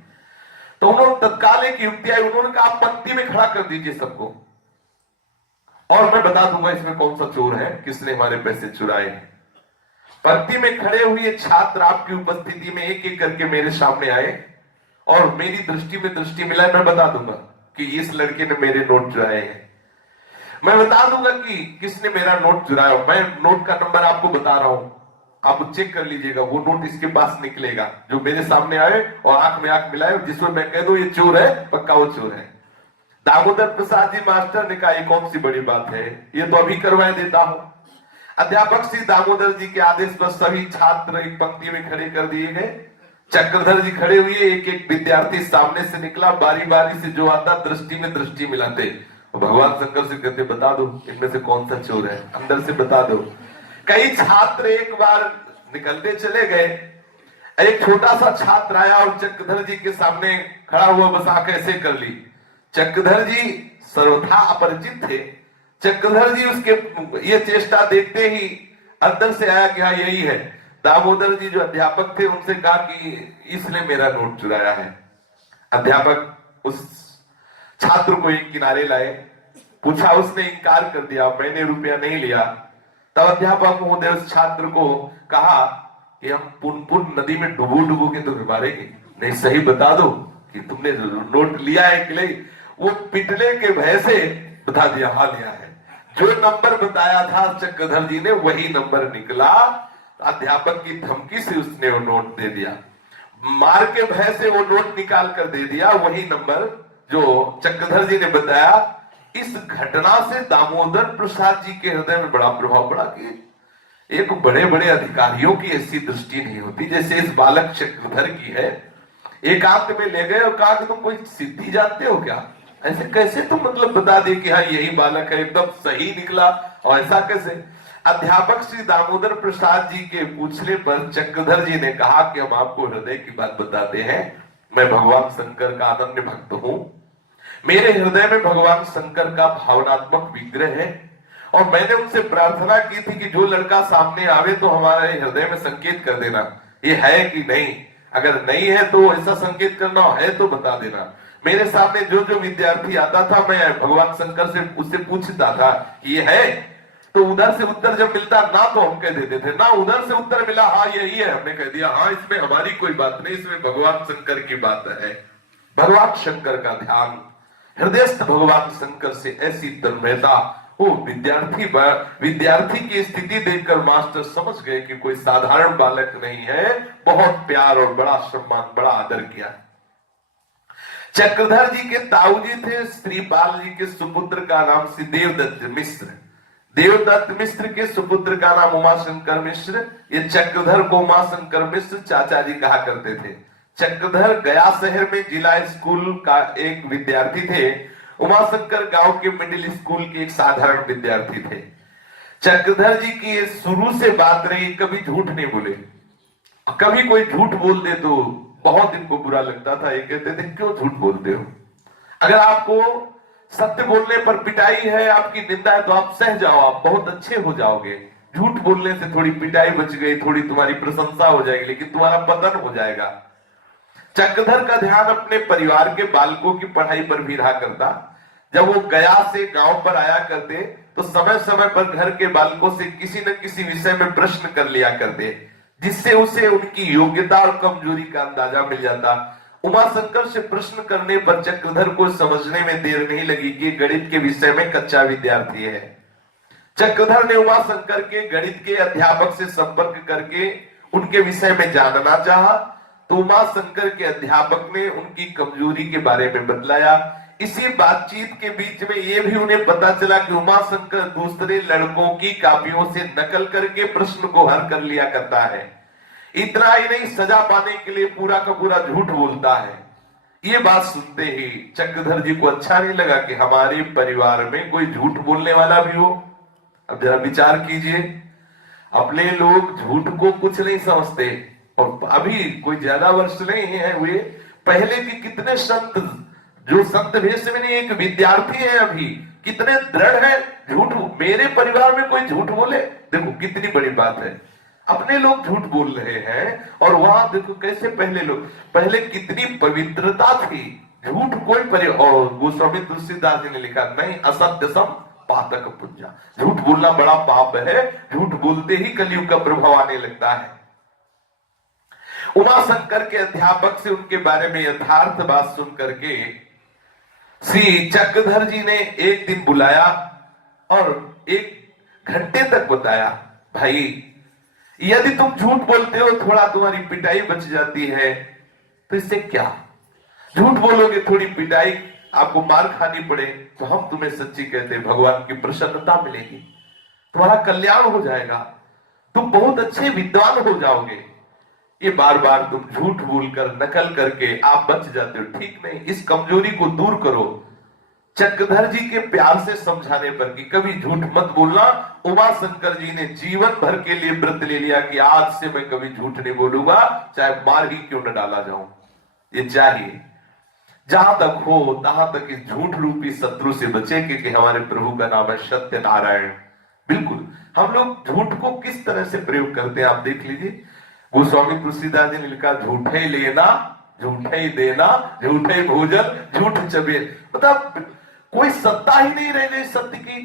तो उन्होंने तत्काल एक युक्ति आई। उन्होंने कहा आप पंक्ति में खड़ा कर दीजिए सबको और मैं बता दूंगा इसमें कौन सा चोर है, किसने हमारे पैसे चुराए हैं। पंक्ति में खड़े हुए छात्र आपकी उपस्थिति में एक एक करके मेरे सामने आए और मेरी दृष्टि में दृष्टि मिलाए। मैं बता दूंगा कि इस लड़के ने मेरे नोट चुराए हैं। मैं बता दूंगा कि किसने मेरा नोट चुराया। मैं नोट का नंबर आपको बता रहा हूं, आप चेक कर लीजिएगा, वो नोट इसके पास निकलेगा जो मेरे सामने आए और आंख में आंख मिलाए, जिसमें मैं कह दूं ये चोर है, पक्का वो चोर है। दामोदर प्रसाद जी मास्टर ने कहा ये कौन सी बड़ी बात है, ये तो अभी करवाए देता हूं। अध्यापक श्री दामोदर जी के आदेश पर सभी छात्र एक पंक्ति में खड़े कर दिए गए। चक्रधर जी खड़े हुए, एक एक विद्यार्थी सामने से निकला, बारी बारी से जो आता दृष्टि में दृष्टि मिलाते। भगवान शंकर से कहते बता दो इनमें से कौन सा चोर है, अंदर से बता दो। कई छात्र एक बार निकलते चले गए। एक छोटा सा छात्र आया और चक्रधर जी के सामने खड़ा हुआ, बस आंख ऐसे कर ली। चक्रधर जी सर्वथा अपरिचित थे। चक्रधर जी उसके ये चेष्टा देखते ही अंदर से आया कि हाँ यही है। दामोदर जी जो अध्यापक थे उनसे कहा कि इसने मेरा नोट चुराया है। अध्यापक उस छात्र को एक किनारे लाए, पूछा, उसने इनकार कर दिया, मैंने रुपया नहीं लिया। तब अध्यापक महोदय उस छात्र को कहा कि हम पुन नदी में डुबो डुबो के तो मारेंगे, नहीं सही बता दो कि तुमने नोट लिया है कि नहीं। वो पिटने के भय से बता दिया हाँ लिया है। जो नंबर बताया था चक्रधर जी ने वही नंबर निकला। अध्यापक की धमकी से उसने वो नोट दे दिया, मार के भय से वो नोट निकाल कर दे दिया, वही नंबर जो चक्रधर जी ने बताया। इस घटना से दामोदर प्रसाद जी के हृदय में बड़ा प्रभाव पड़ा कि एक बड़े बड़े अधिकारियों की ऐसी दृष्टि नहीं होती जैसे इस बालक चक्रधर की है। एकांत में ले गए और कहा कि तुम कोई सिद्धि जानते हो क्या, ऐसे कैसे तुम मतलब बता दे कि हाँ यही बालक है, एकदम सही निकला, और ऐसा कैसे। अध्यापक श्री दामोदर प्रसाद जी के पूछने पर चक्रधर जी ने कहा कि हम आपको हृदय की बात बताते हैं, मैं भगवान शंकर का अनन्य भक्त हूं। मेरे हृदय में भगवान शंकर का भावनात्मक विग्रह है और मैंने उनसे प्रार्थना की थी कि जो लड़का सामने आवे तो हमारे हृदय में संकेत कर देना ये है कि नहीं, अगर नहीं है तो ऐसा संकेत करना, है तो बता देना। मेरे सामने जो जो विद्यार्थी आता था मैं भगवान शंकर से उससे पूछता था कि ये है, तो उधर से उत्तर जब मिलता ना तो हम कह देते थे, ना उधर से उत्तर मिला हाँ यही है, हमने कह दिया हाँ इसमें हमारी कोई बात नहीं, इसमें भगवान शंकर की बात है। भगवान शंकर का ध्यान, हृदयस्थ भगवान शंकर से ऐसी तन्मयता, वो विद्यार्थी की स्थिति देखकर मास्टर समझ गए कि कोई साधारण बालक नहीं है, बहुत प्यार और बड़ा सम्मान, बड़ा आदर किया। चक्रधर जी के ताऊजी थे श्रीपाल जी के सुपुत्र का नाम श्री देवदत्त मिश्र। देवदत्त मिश्र के सुपुत्र का नाम उमाशंकर मिश्र। ये चक्रधर को उमाशंकर मिश्र चाचा जी कहा करते थे। चक्रधर गया शहर में जिला स्कूल का एक विद्यार्थी थे। उमाशंकर गांव के मिडिल स्कूल के एक साधारण विद्यार्थी थे। चक्रधर जी की शुरू से बात रही, कभी झूठ नहीं बोले। कभी कोई झूठ बोल दे तो बहुत इनको बुरा लगता था। ये कहते थे क्यों झूठ बोलते हो, अगर आपको सत्य बोलने पर पिटाई है, आपकी निंदा है तो आप सह जाओ, आप बहुत अच्छे हो जाओगे। झूठ बोलने से थोड़ी पिटाई बच गई, थोड़ी तुम्हारी प्रशंसा हो जाएगी, लेकिन तुम्हारा पतन हो जाएगा। चक्रधर का ध्यान अपने परिवार के बालकों की पढ़ाई पर भी रहा करता। जब वो गया से गांव पर आया करते तो समय समय पर घर के बालकों से किसी न किसी विषय में प्रश्न कर लिया करते, जिससे उसे उनकी योग्यता और कमजोरी का अंदाजा मिल जाता। उमाशंकर से प्रश्न करने पर चक्रधर को समझने में देर नहीं लगी कि गणित के विषय में कच्चा विद्यार्थी है। चक्रधर ने उमाशंकर के गणित के अध्यापक से संपर्क करके उनके विषय में जानना चाहा, तो उमाशंकर के अध्यापक ने उनकी कमजोरी के बारे में बतलाया। इसी बातचीत के बीच में यह भी उन्हें पता चला कि उमाशंकर दूसरे लड़कों की कापियों से नकल करके प्रश्न को हल कर लिया करता है। इतना ही नहीं, सजा पाने के लिए पूरा का पूरा झूठ बोलता है। ये बात सुनते ही चक्रधर जी को अच्छा नहीं लगा कि हमारे परिवार में कोई झूठ बोलने वाला भी हो। अब जरा विचार कीजिए, अपने लोग झूठ को कुछ नहीं समझते, और अभी कोई ज्यादा वर्ष नहीं है हुए, पहले के कितने संत जो संत भेष में नहीं, एक विद्यार्थी है अभी, कितने दृढ़ है। झूठ, मेरे परिवार में कोई झूठ बोले, देखो कितनी बड़ी बात है। अपने लोग झूठ बोल रहे हैं और वहां देखो कैसे पहले लोग, पहले कितनी पवित्रता थी। झूठ कोई और गोस्वामी तुलसीदास जी ने लिखा, नहीं असत्य सम पातक पुंजा, झूठ बोलना बड़ा पाप है। झूठ बोलते ही कलयुग का प्रभाव आने लगता है। उमाशंकर के अध्यापक से उनके बारे में यथार्थ बात सुन करके श्री चक्रधर जी ने एक दिन बुलाया और 1 घंटे तक बताया, भाई यदि तुम झूठ बोलते हो, थोड़ा तुम्हारी पिटाई बच जाती है, तो इससे क्या? झूठ बोलोगे, थोड़ी पिटाई, आपको मार खानी पड़े, तो हम तुम्हें सच्ची कहते हैं, भगवान की प्रसन्नता मिलेगी, तुम्हारा कल्याण हो जाएगा, तुम बहुत अच्छे विद्वान हो जाओगे। ये बार बार तुम झूठ बोलकर, नकल करके आप बच जाते हो, ठीक नहीं। इस कमजोरी को दूर करो। चक्रधर जी के प्यार से समझाने पर कि कभी झूठ मत बोलना, उमा शंकर जी ने जीवन भर के लिए व्रत ले लिया कि आज से मैं कभी झूठ नहीं बोलूंगा, चाहे मार ही क्यों न डाला जाऊं। ये चाहिए, जहां तक हो तहां तक इस झूठ रूपी शत्रु से बचे, क्योंकि हमारे प्रभु का नाम है सत्य नारायण। बिल्कुल, हम लोग झूठ को किस तरह से प्रयोग करते हैं आप देख लीजिए। गोस्वामी तुलसीदास जी ने लिखा, झूठे लेना, झूठे देना, झूठे भोजन, झूठ चबेल। मतलब कोई सत्ता ही नहीं रह गई सत्य की।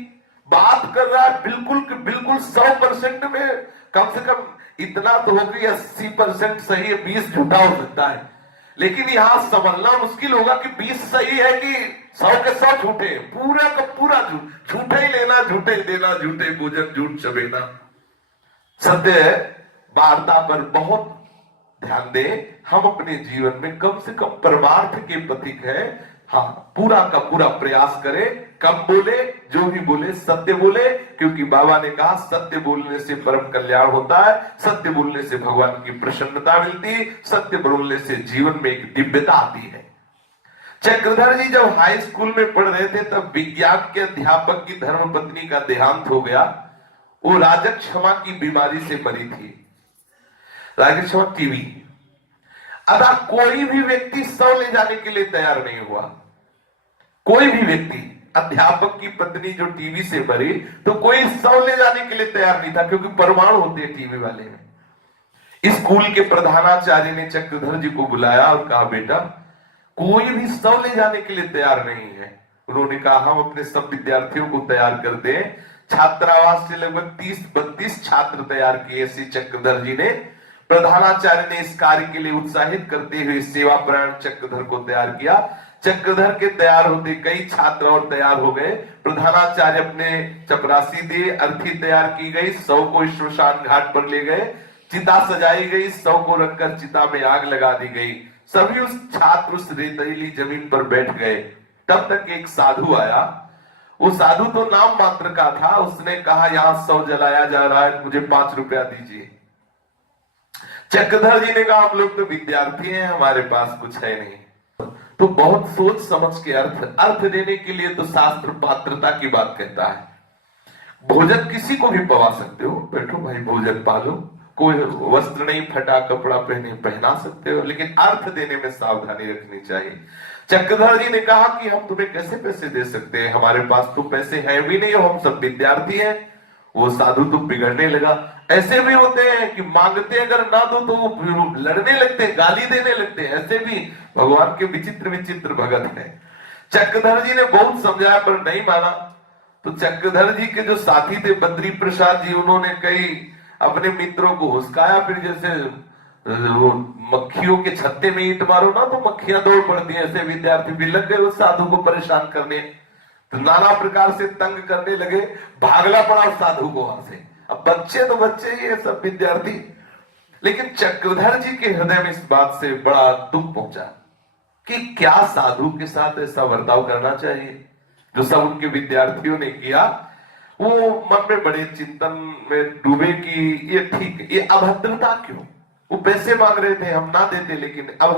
बात कर रहा है बिल्कुल कि बिल्कुल 100% में कम से कम इतना तो हो गई 80% सही है, 20 झूठा हो सकता है। लेकिन यहां समझना मुश्किल होगा कि 20 सही है कि 100 के 100 झूठे, पूरा का पूरा झूठ। झूठे ही लेना, झूठे ही देना, झूठे भोजन, झूठ चबेना। सत्य वार्ता पर बहुत ध्यान दें। हम अपने जीवन में कम से कम परमार्थ के प्रतीक है, हाँ, पूरा का पूरा प्रयास करें। कम बोले, जो भी बोले सत्य बोले, क्योंकि बाबा ने कहा सत्य बोलने से परम कल्याण होता है, सत्य बोलने से भगवान की प्रसन्नता मिलती, सत्य बोलने से जीवन में एक दिव्यता आती है। चक्रधर जी जब हाई स्कूल में पढ़ रहे थे, तब विज्ञान के अध्यापक की धर्मपत्नी का देहांत हो गया। वो राजक क्षमा की बीमारी से मरी थी। राजक क्षमा टीबी। अतः कोई भी व्यक्ति शव ले जाने के लिए तैयार नहीं हुआ। कोई भी व्यक्ति, अध्यापक की पत्नी जो टीबी से मरी, तो कोई शव ले जाने के लिए तैयार नहीं था, क्योंकि परमाणु होते हैं टीबी वाले में। स्कूल के प्रधानाचार्य ने चक्रधर जी को बुलाया और कहा, बेटा कोई भी शव ले जाने के लिए तैयार नहीं है। उन्होंने कहा, हम अपने सब विद्यार्थियों को तैयार कर दें। छात्रावास से लगभग 30-32 छात्र तैयार किए श्री चक्रधर जी ने। प्रधानाचार्य ने इस कार्य के लिए उत्साहित करते हुए सेवा प्राण चक्रधर को तैयार किया। चक्रधर के तैयार होते कई छात्र और तैयार हो गए। प्रधानाचार्य अपने चपरासी दिए, अर्थी तैयार की गई, शव को श्मशान घाट पर ले गए, चिता सजाई गई, शव को रखकर चिता में आग लगा दी गई। सभी उस छात्र उस रेतीली जमीन पर बैठ गए। तब तक एक साधु आया। वो साधु तो नाम मात्र का था। उसने कहा, यहां शव जलाया जा रहा है, मुझे 5 रुपया दीजिए। चक्रधर जी ने कहा, हम लोग तो विद्यार्थी हैं, हमारे पास कुछ है नहीं। तो बहुत सोच समझ के अर्थ देने के लिए तो शास्त्र पात्रता की बात कहता है। भोजन किसी को भी पवा सकते हो, बैठो भाई भोजन पालो, कोई वस्त्र नहीं, फटा कपड़ा पहना सकते हो, लेकिन अर्थ देने में सावधानी रखनी चाहिए। चक्रधर जी ने कहा कि हम तुम्हें कैसे पैसे दे सकते हैं, हमारे पास तो पैसे हैं भी नहीं और हम सब विद्यार्थी हैं। वो साधु तो बिगड़ने लगा। ऐसे भी होते हैं कि मांगते अगर ना दो तो वो लड़ने लगते, गाली देने लगते हैं। ऐसे भी भगवान के विचित्र विचित्र भगत है। चक्रधर जी ने बहुत समझाया पर नहीं माना। तो चक्रधर जी के जो साथी थे बद्री प्रसाद जी, उन्होंने कई अपने मित्रों को हुस्काया। फिर जैसे वो मक्खियों के छत्ते में ईंट मारो ना तो मक्खियां दौड़ पड़ती है, ऐसे विद्यार्थी भी लग गए उस साधु को परेशान करने। तो नाना प्रकार से तंग करने लगे, भागला पड़ा साधु को वहां से। अब बच्चे तो बच्चे ही है, सब विद्यार्थी। लेकिन चक्रधर जी के हृदय में इस बात से बड़ा दुख पहुंचा कि क्या साधु के साथ ऐसा बर्ताव करना चाहिए जो सब उनके विद्यार्थियों ने किया। वो मन में बड़े चिंतन में डूबे कि ये ठीक है, ये अभद्रता क्यों। वो पैसे मांग रहे थे, हम ना देते, लेकिन अब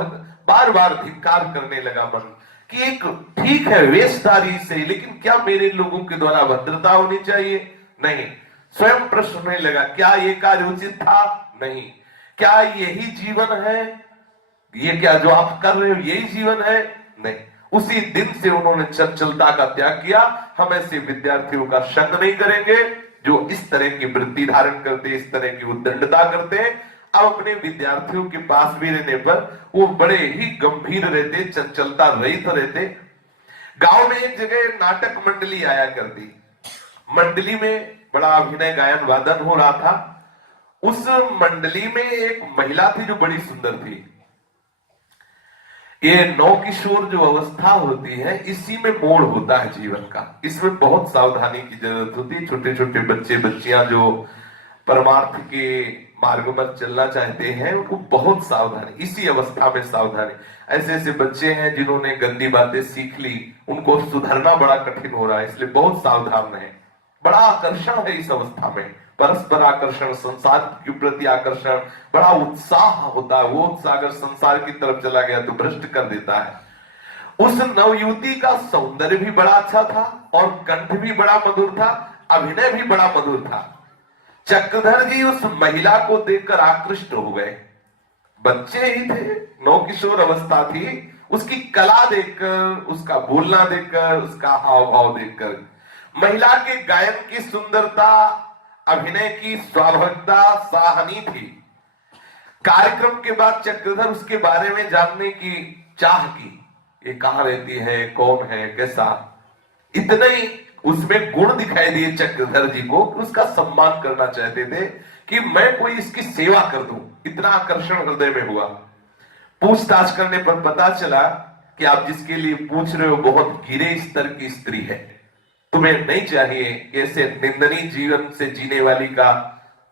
बार बार धिक्कार करने लगा मन कि एक ठीक है वेशधारी से, लेकिन क्या मेरे लोगों के द्वारा भद्रता होनी चाहिए? नहीं। स्वयं प्रश्न होने लगा, क्या ये कार्य उचित था? नहीं। क्या यही जीवन है? ये क्या जो आप कर रहे हो यही जीवन है? नहीं। उसी दिन से उन्होंने चंचलता का त्याग किया। हम ऐसे विद्यार्थियों का संग नहीं करेंगे जो इस तरह की वृत्ति धारण करते, इस तरह की उद्दंडता करते। अब अपने विद्यार्थियों के पास भी रहने पर वो बड़े ही गंभीर रहते, चंचलता रहित रहते। गांव में एक जगह नाटक मंडली आया करती। मंडली में बड़ा अभिनय गायन वादन हो रहा था। उस मंडली में एक महिला थी जो बड़ी सुंदर थी। ये नौकिशोर जो अवस्था होती है, इसी में मोड़ होता है जीवन का। इसमें बहुत सावधानी की जरूरत होती है। छोटे छोटे बच्चे बच्चियां जो परमार्थ के मार्ग पर चलना चाहते हैं उनको बहुत सावधानी, इसी अवस्था में सावधानी। ऐसे ऐसे बच्चे हैं जिन्होंने गंदी बातें सीख ली, उनको सुधरना बड़ा कठिन हो रहा है, इसलिए बहुत सावधान रहे। बड़ा आकर्षण है इस अवस्था में, परस्पर आकर्षण, संसार के प्रति आकर्षण, बड़ा उत्साह होता है। वो उत्साह अगर संसार की तरफ चला गया तो भ्रष्ट कर देता है। उस नवयुवती का सौंदर्य भी बड़ा अच्छा था और कंठ भी बड़ा मधुर था, अभिनय भी बड़ा मधुर था। चक्रधर जी उस महिला को देखकर आकृष्ट हो गए। बच्चे ही थे, नवकिशोर अवस्था थी, उसकी कला देखकर, उसका बोलना देखकर, उसका हाव भाव देखकर, महिला के गायन की सुंदरता, अभिनय की स्वाभाविकता सराहनीय थी। कार्यक्रम के बाद चक्रधर उसके बारे में जानने की चाह की, ये कहां रहती है, कौन है, कैसा। इतने ही उसमें गुण दिखाई दिए चक्रधर जी को, उसका सम्मान करना चाहते थे कि मैं कोई इसकी सेवा कर दूं। इतना आकर्षण हृदय में हुआ। पूछताछ करने पर पता चला कि आप जिसके लिए पूछ रहे हो बहुत गिरे स्तर की स्त्री है, तुम्हें नहीं चाहिए कि ऐसे निंदनीय जीवन से जीने वाली का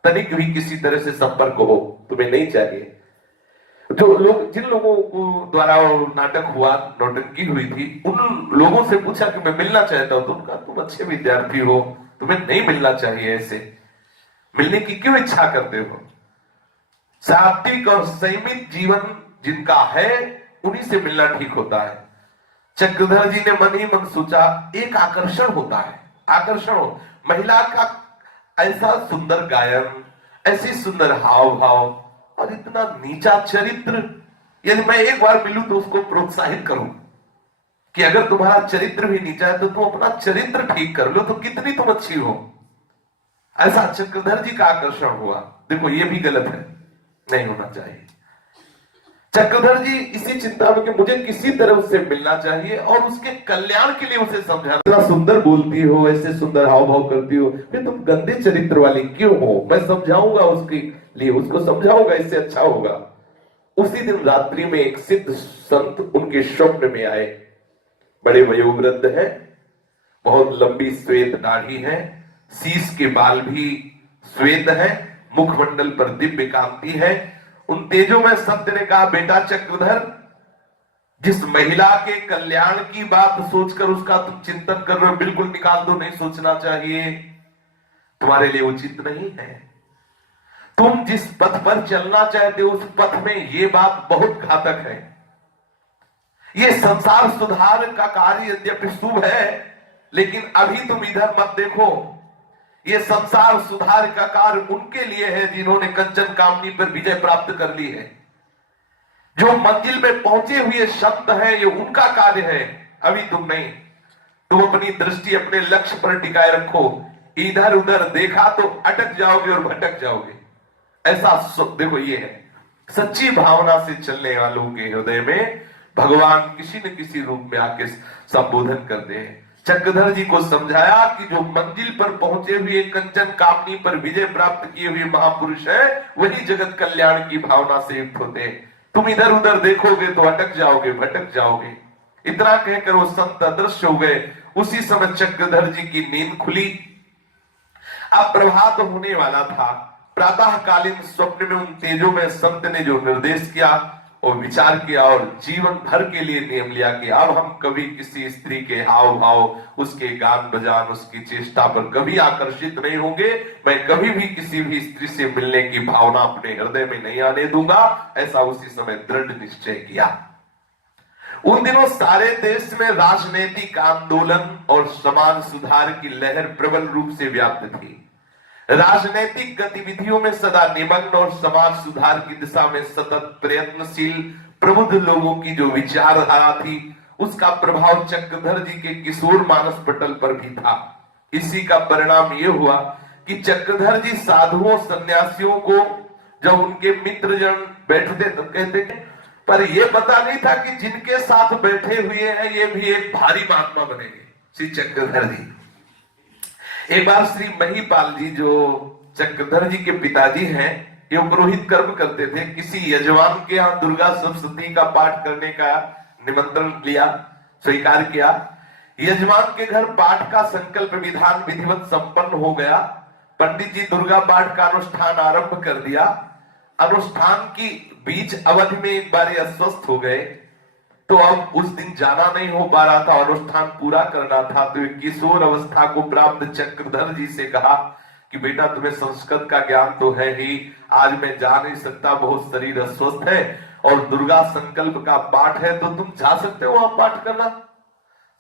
तनिक भी किसी तरह से संपर्क हो, तुम्हें नहीं चाहिए। जो लोग, जिन लोगों को द्वारा नाटक हुआ, नौटंकी हुई थी, उन लोगों से पूछा कि मैं मिलना चाहता हूं, तो उनका तुम अच्छे विद्यार्थी हो, तुम्हें नहीं मिलना चाहिए, ऐसे मिलने की क्यों इच्छा करते हो। सात्विक और संयमित जीवन जिनका है उन्हीं से मिलना ठीक होता है। चक्रधर जी ने मन ही मन सोचा, एक आकर्षण होता है, आकर्षण हो, महिला का ऐसा सुंदर गायन, ऐसी सुंदर हाव भाव और इतना नीचा चरित्र, यदि मैं एक बार मिलूं तो उसको प्रोत्साहित करूं कि अगर तुम्हारा चरित्र भी नीचा है तो तुम अपना चरित्र ठीक कर लो, तो कितनी तुम अच्छी हो। ऐसा चक्रधर जी का आकर्षण हुआ। देखो ये भी गलत है, नहीं होना चाहिए। चक्रधर जी इसी चिंता में कि मुझे किसी तरह उससे मिलना चाहिए और उसके कल्याण के लिए उसे समझाना। इतना सुंदर बोलती हो, ऐसे सुंदर हाव भाव करती हो, फिर तुम गंदे चरित्र वाली क्यों हो, मैं समझाऊंगा उसके लिए, उसको समझाऊंगा, इससे अच्छा होगा। उसी दिन रात्रि में एक सिद्ध संत उनके स्वप्न में आए। बड़े वयोवृद्ध है, बहुत लंबी श्वेत दाढ़ी है, शीश के बाल भी श्वेत है, मुखमंडल पर दिव्य कांति है। उन तेजों में संत ने कहा, बेटा चक्रधर, जिस महिला के कल्याण की बात सोचकर उसका तुम चिंतन कर रहे हो, बिल्कुल निकाल दो, नहीं सोचना चाहिए, तुम्हारे लिए उचित नहीं है। तुम जिस पथ पर चलना चाहते हो उस पथ में ये बात बहुत घातक है। ये संसार सुधार का कार्य यद्यपि शुभ है, लेकिन अभी तुम इधर मत देखो। ये संसार सुधार का कार्य उनके लिए है जिन्होंने कंचन कामनी पर विजय प्राप्त कर ली है। जो मंजिल में पहुंचे हुए संत हैं, ये उनका कार्य है, अभी तुम नहीं। तुम अपनी दृष्टि अपने लक्ष्य पर टिकाए रखो, इधर उधर देखा तो अटक जाओगे और भटक जाओगे। ऐसा देखो, ये है सच्ची भावना से चलने वालों के हृदय में भगवान किसी न किसी रूप में आके संबोधन करते हैं। चक्रधर जी को समझाया कि जो मंजिल पर पहुंचे हुए कंचन कामनी पर विजय प्राप्त किए हुए महापुरुष है, वही जगत कल्याण की भावना से युक्त होते हैं। तुम इधर उधर देखोगे तो अटक जाओगे, भटक जाओगे। इतना कहकर वो संत अदृश्य हो गए। उसी समय चक्रधर जी की नींद खुली। अब प्रभात होने वाला था। प्रातःकालीन स्वप्न में उन तेजों में संत ने जो निर्देश किया और विचार किया और जीवन भर के लिए नियम लिया कि अब हम कभी किसी स्त्री के हाव भाव, उसके गान बजान, उसकी चेष्टा पर कभी आकर्षित नहीं होंगे। मैं कभी भी किसी भी स्त्री से मिलने की भावना अपने हृदय में नहीं आने दूंगा। ऐसा उसी समय दृढ़ निश्चय किया। उन दिनों सारे देश में राजनीतिक आंदोलन और समाज सुधार की लहर प्रबल रूप से व्याप्त थी। राजनीतिक गतिविधियों में सदा निमग्न और समाज सुधार की दिशा में सतत प्रयत्नशील प्रबुद्ध लोगों की जो विचारधारा थी, उसका प्रभाव चक्रधर जी के किशोर मानस पटल पर भी था। इसी का परिणाम यह हुआ कि चक्रधर जी साधुओं सन्यासियों को जब उनके मित्रजन बैठते तो कहते, पर यह पता नहीं था कि जिनके साथ बैठे हुए हैं ये भी एक भारी महात्मा बनेंगे। श्री चक्रधर जी, एक बार श्री महिपाल जी जो चक्रधर जी के पिताजी हैं, ये पुरोहित कर्म करते थे। किसी यजमान के यहाँ दुर्गा सप्तशती का पाठ करने का निमंत्रण लिया, स्वीकार किया। यजमान के घर पाठ का संकल्प विधान विधिवत संपन्न हो गया। पंडित जी दुर्गा पाठ का अनुष्ठान आरंभ कर दिया। अनुष्ठान की बीच अवधि में एक बार अस्वस्थ हो गए, तो अब उस दिन जाना नहीं हो पा रहा था, अनुष्ठान पूरा करना था। तो एक किशोर अवस्था को प्राप्त चक्रधर जी से कहा कि बेटा तुम्हें संस्कृत का ज्ञान तो है ही, आज मैं जा नहीं सकता, बहुत शरीर अस्वस्थ है और दुर्गा संकल्प का पाठ है, तो तुम जा सकते हो वहां पाठ करना।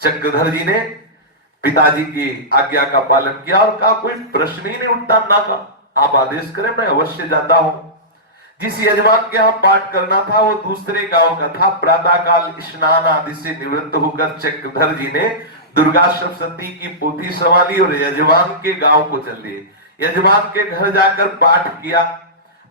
चक्रधर जी ने पिताजी की आज्ञा का पालन किया और कहा कोई प्रश्न ही नहीं उठता, ना का आप आदेश करें मैं अवश्य जाता हूं। जिस यजमान के यहाँ पाठ करना था वो दूसरे गांव का था। प्रातः काल स्नान आदि से निवृत्त होकर चक्रधर जी ने दुर्गा सप्तशती की पोथी संभाली और यजमान के गांव को चल दिए। यजमान के घर जाकर पाठ किया।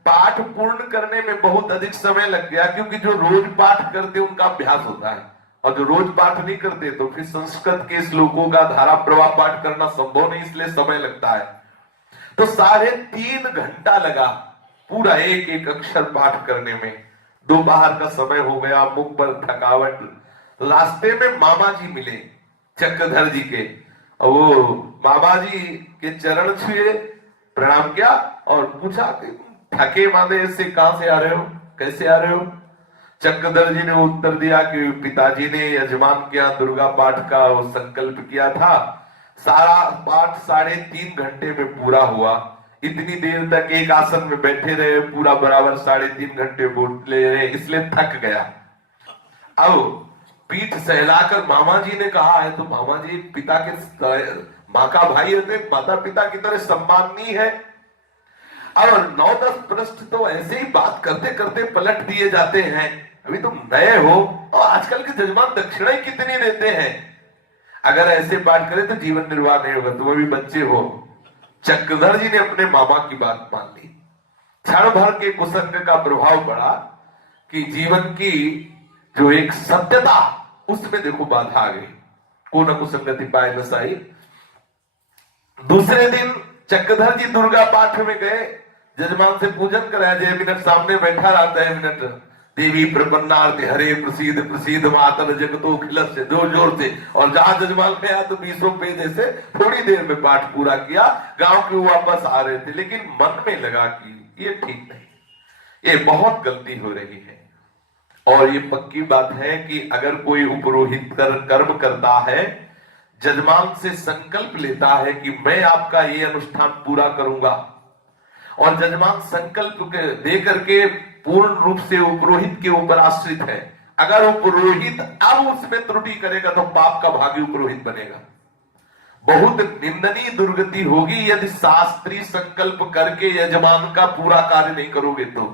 पाठ पूर्ण करने में बहुत अधिक समय लग गया, क्योंकि जो रोज पाठ करते उनका अभ्यास होता है, और जो रोज पाठ नहीं करते तो फिर संस्कृत के श्लोकों का धारा प्रवाह पाठ करना संभव नहीं, इसलिए समय लगता है। तो 3.5 घंटा लगा पूरा एक एक अक्षर पाठ करने में। दोपहर का समय हो गया, मुख पर थकावट। रास्ते में मामा जी मिले चक्रधर जी के, वो मामा जी के चरण छुए, प्रणाम किया और पूछा कि थके मांदे से कहां से आ रहे हो, कैसे आ रहे हो। चक्रधर जी ने उत्तर दिया कि पिताजी ने यजमान के यहाँ दुर्गा पाठ का वो संकल्प किया था, सारा पाठ 3.5 घंटे में पूरा हुआ। इतनी देर तक एक आसन में बैठे रहे, पूरा बराबर 3.5 घंटे बोले रहे, इसलिए थक गया। अब पीठ सहलाकर मामा जी ने कहा है, तो मामा जी पिता के माँ का भाई है, माता पिता की तरह सम्माननीय है। और 9-10 पृष्ठ तो ऐसे ही बात करते करते पलट दिए जाते हैं। अभी तुम नए हो और आजकल के जजमान दक्षिणा ही कितनी देते हैं, अगर ऐसे पाठ करें तो जीवन निर्वाह नहीं होगा, तुम अभी बच्चे हो। चक्रधर जी ने अपने मामा की बात मान ली। क्षण भर के कुसंग का प्रभाव पड़ा कि जीवन की जो एक सत्यता, उसमें देखो बाधा आ गई। को न कुसंगति पाए न साई। दूसरे दिन चक्रधर जी दुर्गा पाठ में गए, जजमान से पूजन कराया। 1 मिनट सामने बैठा रहा, 1 मिनट देवी प्रपन्नार्थ हरे प्रसिद्ध प्रसिद्ध मातन जगतो खिलत से जोर जोर से, और जहां जजमान गया तो 20 पेज से थोड़ी देर में पाठ पूरा किया। गांव के वापस आ रहे थे, लेकिन मन में लगा कि ये ठीक नहीं, ये बहुत गलती हो रही है। और ये पक्की बात है कि अगर कोई उपरोहित कर्म करता है, जजमान से संकल्प लेता है कि मैं आपका ये अनुष्ठान पूरा करूंगा, और जजमान संकल्प दे करके पूर्ण रूप से उपरोहित के ऊपर आश्रित है, अगर उपरोहित अब उसमें त्रुटि करेगा तो पाप का भागी उपरोहित बनेगा। बहुत निंदनीय दुर्गति होगी यदि शास्त्रीय संकल्प करके यजमान का पूरा कार्य नहीं करोगे तो।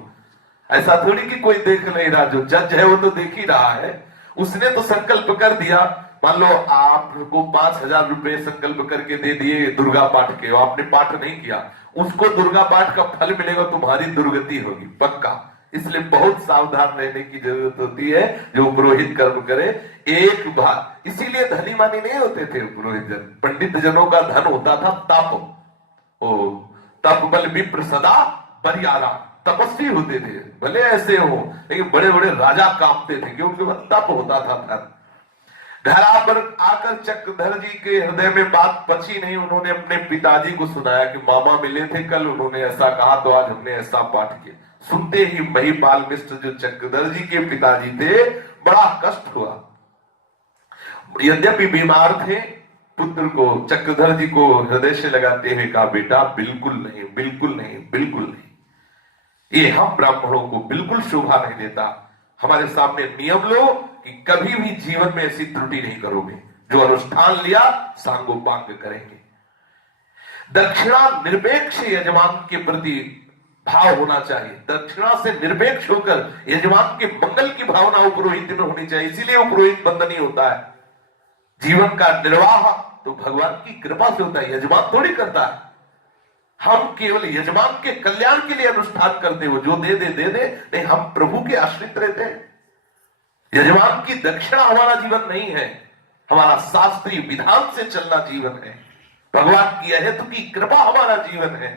ऐसा थोड़ी कि कोई देख नहीं रहा, जो जज है वो तो देख ही रहा है। उसने तो संकल्प कर दिया, मान लो आपको 5,000 रुपए संकल्प करके दे दिए दुर्गा पाठ के, आपने पाठ नहीं किया, उसको दुर्गा पाठ का फल मिलेगा, तुम्हारी दुर्गति होगी पक्का। इसलिए बहुत सावधान रहने की जरूरत होती है जो पुरोहित कर्म करे। एक बार इसीलिए धनी मानी नहीं होते थे पुरोहित जन, पंडित जनों का धन होता था तप। ओ तप बल विप्र सदा बरियारा, तपस्वी होते थे, भले ऐसे हो लेकिन बड़े बड़े राजा कांपते थे क्योंकि वह तप होता था धन। घर पर आकर चक्रधर जी के हृदय में बात पची नहीं, उन्होंने अपने पिताजी को सुनाया कि मामा मिले थे कल, उन्होंने ऐसा कहा तो आज हमने ऐसा पाठ किया। सुनते ही महिपाल मिश्र जो चक्रधर जी के पिताजी थे, बड़ा कष्ट हुआ। यद्यपि बीमार थे, पुत्र को चक्रधर जी को हृदय से लगाते हुए कहा, बेटा बिल्कुल नहीं, बिल्कुल नहीं, बिल्कुल नहीं, ये हम ब्राह्मणों को बिल्कुल शोभा नहीं देता। हमारे सामने नियम लो कि कभी भी जीवन में ऐसी त्रुटि नहीं करोगे, जो अनुष्ठान लिया सांगोपांग करेंगे। दक्षिणा निरपेक्ष यजमान के प्रति भाव होना चाहिए, दक्षिणा से निरपेक्ष होकर यजमान के मंगल की भावना उपरोहित में होनी चाहिए, इसीलिए उपरोहित बंधनीय होता है। जीवन का निर्वाह तो भगवान की कृपा से होता है, यजमान थोड़ी करता है। हम केवल यजमान के कल्याण के लिए अनुष्ठान करते हो, जो दे दे दे दे, नहीं हम प्रभु के आश्रित रहते हैं। यजमान की दक्षिणा हमारा जीवन नहीं है, हमारा शास्त्रीय विधान से चलना जीवन है। भगवान की अहेतु की कृपा हमारा जीवन है।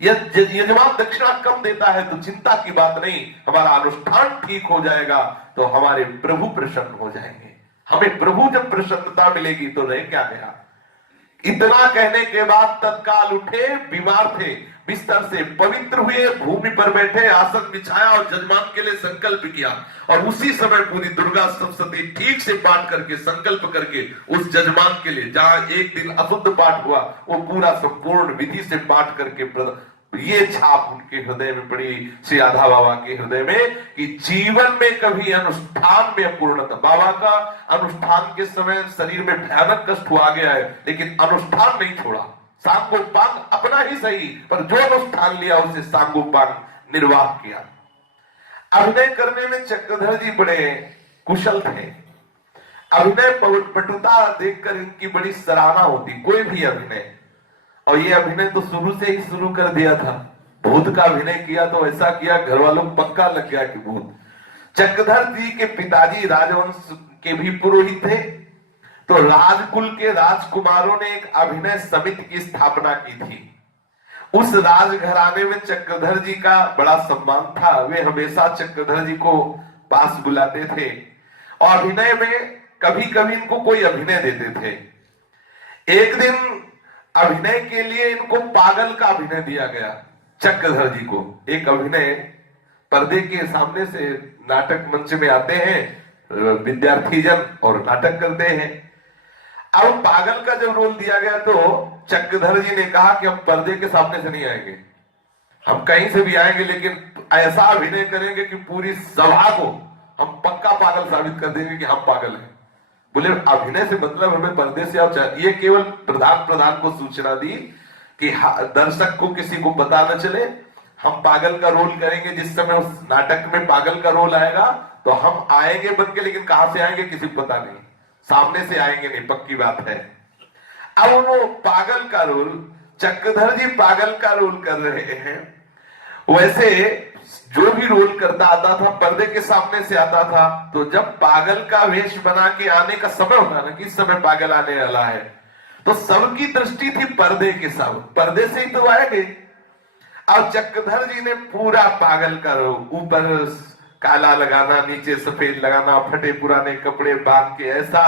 यजमान दक्षिणा कम देता है तो चिंता की बात नहीं, हमारा अनुष्ठान ठीक हो जाएगा तो हमारे प्रभु प्रसन्न हो जाएंगे। हमें प्रभु जब प्रसन्नता मिलेगी तो रह क्या गया। इतना कहने के बाद तत्काल उठे, बीमार थे, बिस्तर से पवित्र हुए, भूमि पर बैठे, आसन बिछाया और जजमान के लिए संकल्प किया। और उसी समय पूरी दुर्गा सप्तशती ठीक से पाठ करके, संकल्प करके, उस जजमान के लिए जहां एक दिन अशुद्ध पाठ हुआ, वो पूरा संपूर्ण विधि से पाठ करके ये छाप उनके हृदय में पड़ी, श्री राधा बाबा के हृदय में, कि जीवन में कभी अनुष्ठान में अपूर्णता। बाबा का अनुष्ठान के समय शरीर में भयानक कष्ट हुआ गया है, लेकिन अनुष्ठान नहीं छोड़ा। सांगोपांग अपना ही सही, पर जो अनुष्ठान लिया उसे सांगोपांग निर्वाह किया। अभिनय करने में चक्रधर जी बड़े कुशल थे। अभिनय पटुता देखकर इनकी बड़ी सराहना होती, कोई भी अभिनय। और ये अभिनय तो शुरू से ही शुरू कर दिया था। भूत का अभिनय किया तो ऐसा किया, घर वालों को पक्का लग गया कि भूत। चक्रधर जी के पिताजी राजवंश के भी पुरोहित थे, तो राजकुल के राजकुमारों ने एक अभिनय समिति की स्थापना की थी। उस राजघराने में चक्रधर जी का बड़ा सम्मान था। वे हमेशा चक्रधर जी को पास बुलाते थे और अभिनय में कभी कभी इनको कोई अभिनय देते थे। एक दिन अभिनय के लिए इनको पागल का अभिनय दिया गया। चक्रधर जी को एक अभिनय, पर्दे के सामने से नाटक मंच में आते हैं विद्यार्थी जन और नाटक करते हैं। अब पागल का जब रोल दिया गया तो चक्रधर जी ने कहा कि हम पर्दे के सामने से नहीं आएंगे, हम कहीं से भी आएंगे, लेकिन ऐसा अभिनय करेंगे कि पूरी सभा को हम पक्का पागल साबित कर देंगे कि हम पागल हैं। बोले अभिनय से मतलब हमें पर्दे से आओ। ये केवल प्रधान को सूचना दी कि दर्शक को किसी को पता न चले, हम पागल का रोल करेंगे। जिस समय उस नाटक में पागल का रोल आएगा तो हम आएंगे बन के, लेकिन कहां से आएंगे किसी को पता नहीं, सामने से आएंगे नहीं, पक्की बात है। अब वो पागल का रोल, चक्रधर जी पागल का रोल कर रहे हैं। वैसे जो भी रोल करता आता था पर्दे के सामने से आता था, तो जब पागल का वेश बना के आने का समय होता ना कि इस समय पागल आने वाला है, तो सबकी दृष्टि थी पर्दे के साथ, पर्दे से ही तो आएंगे। अब चक्रधर जी ने पूरा पागल का रोल, ऊपर काला लगाना, नीचे सफेद लगाना, फटे पुराने कपड़े बांध के ऐसा,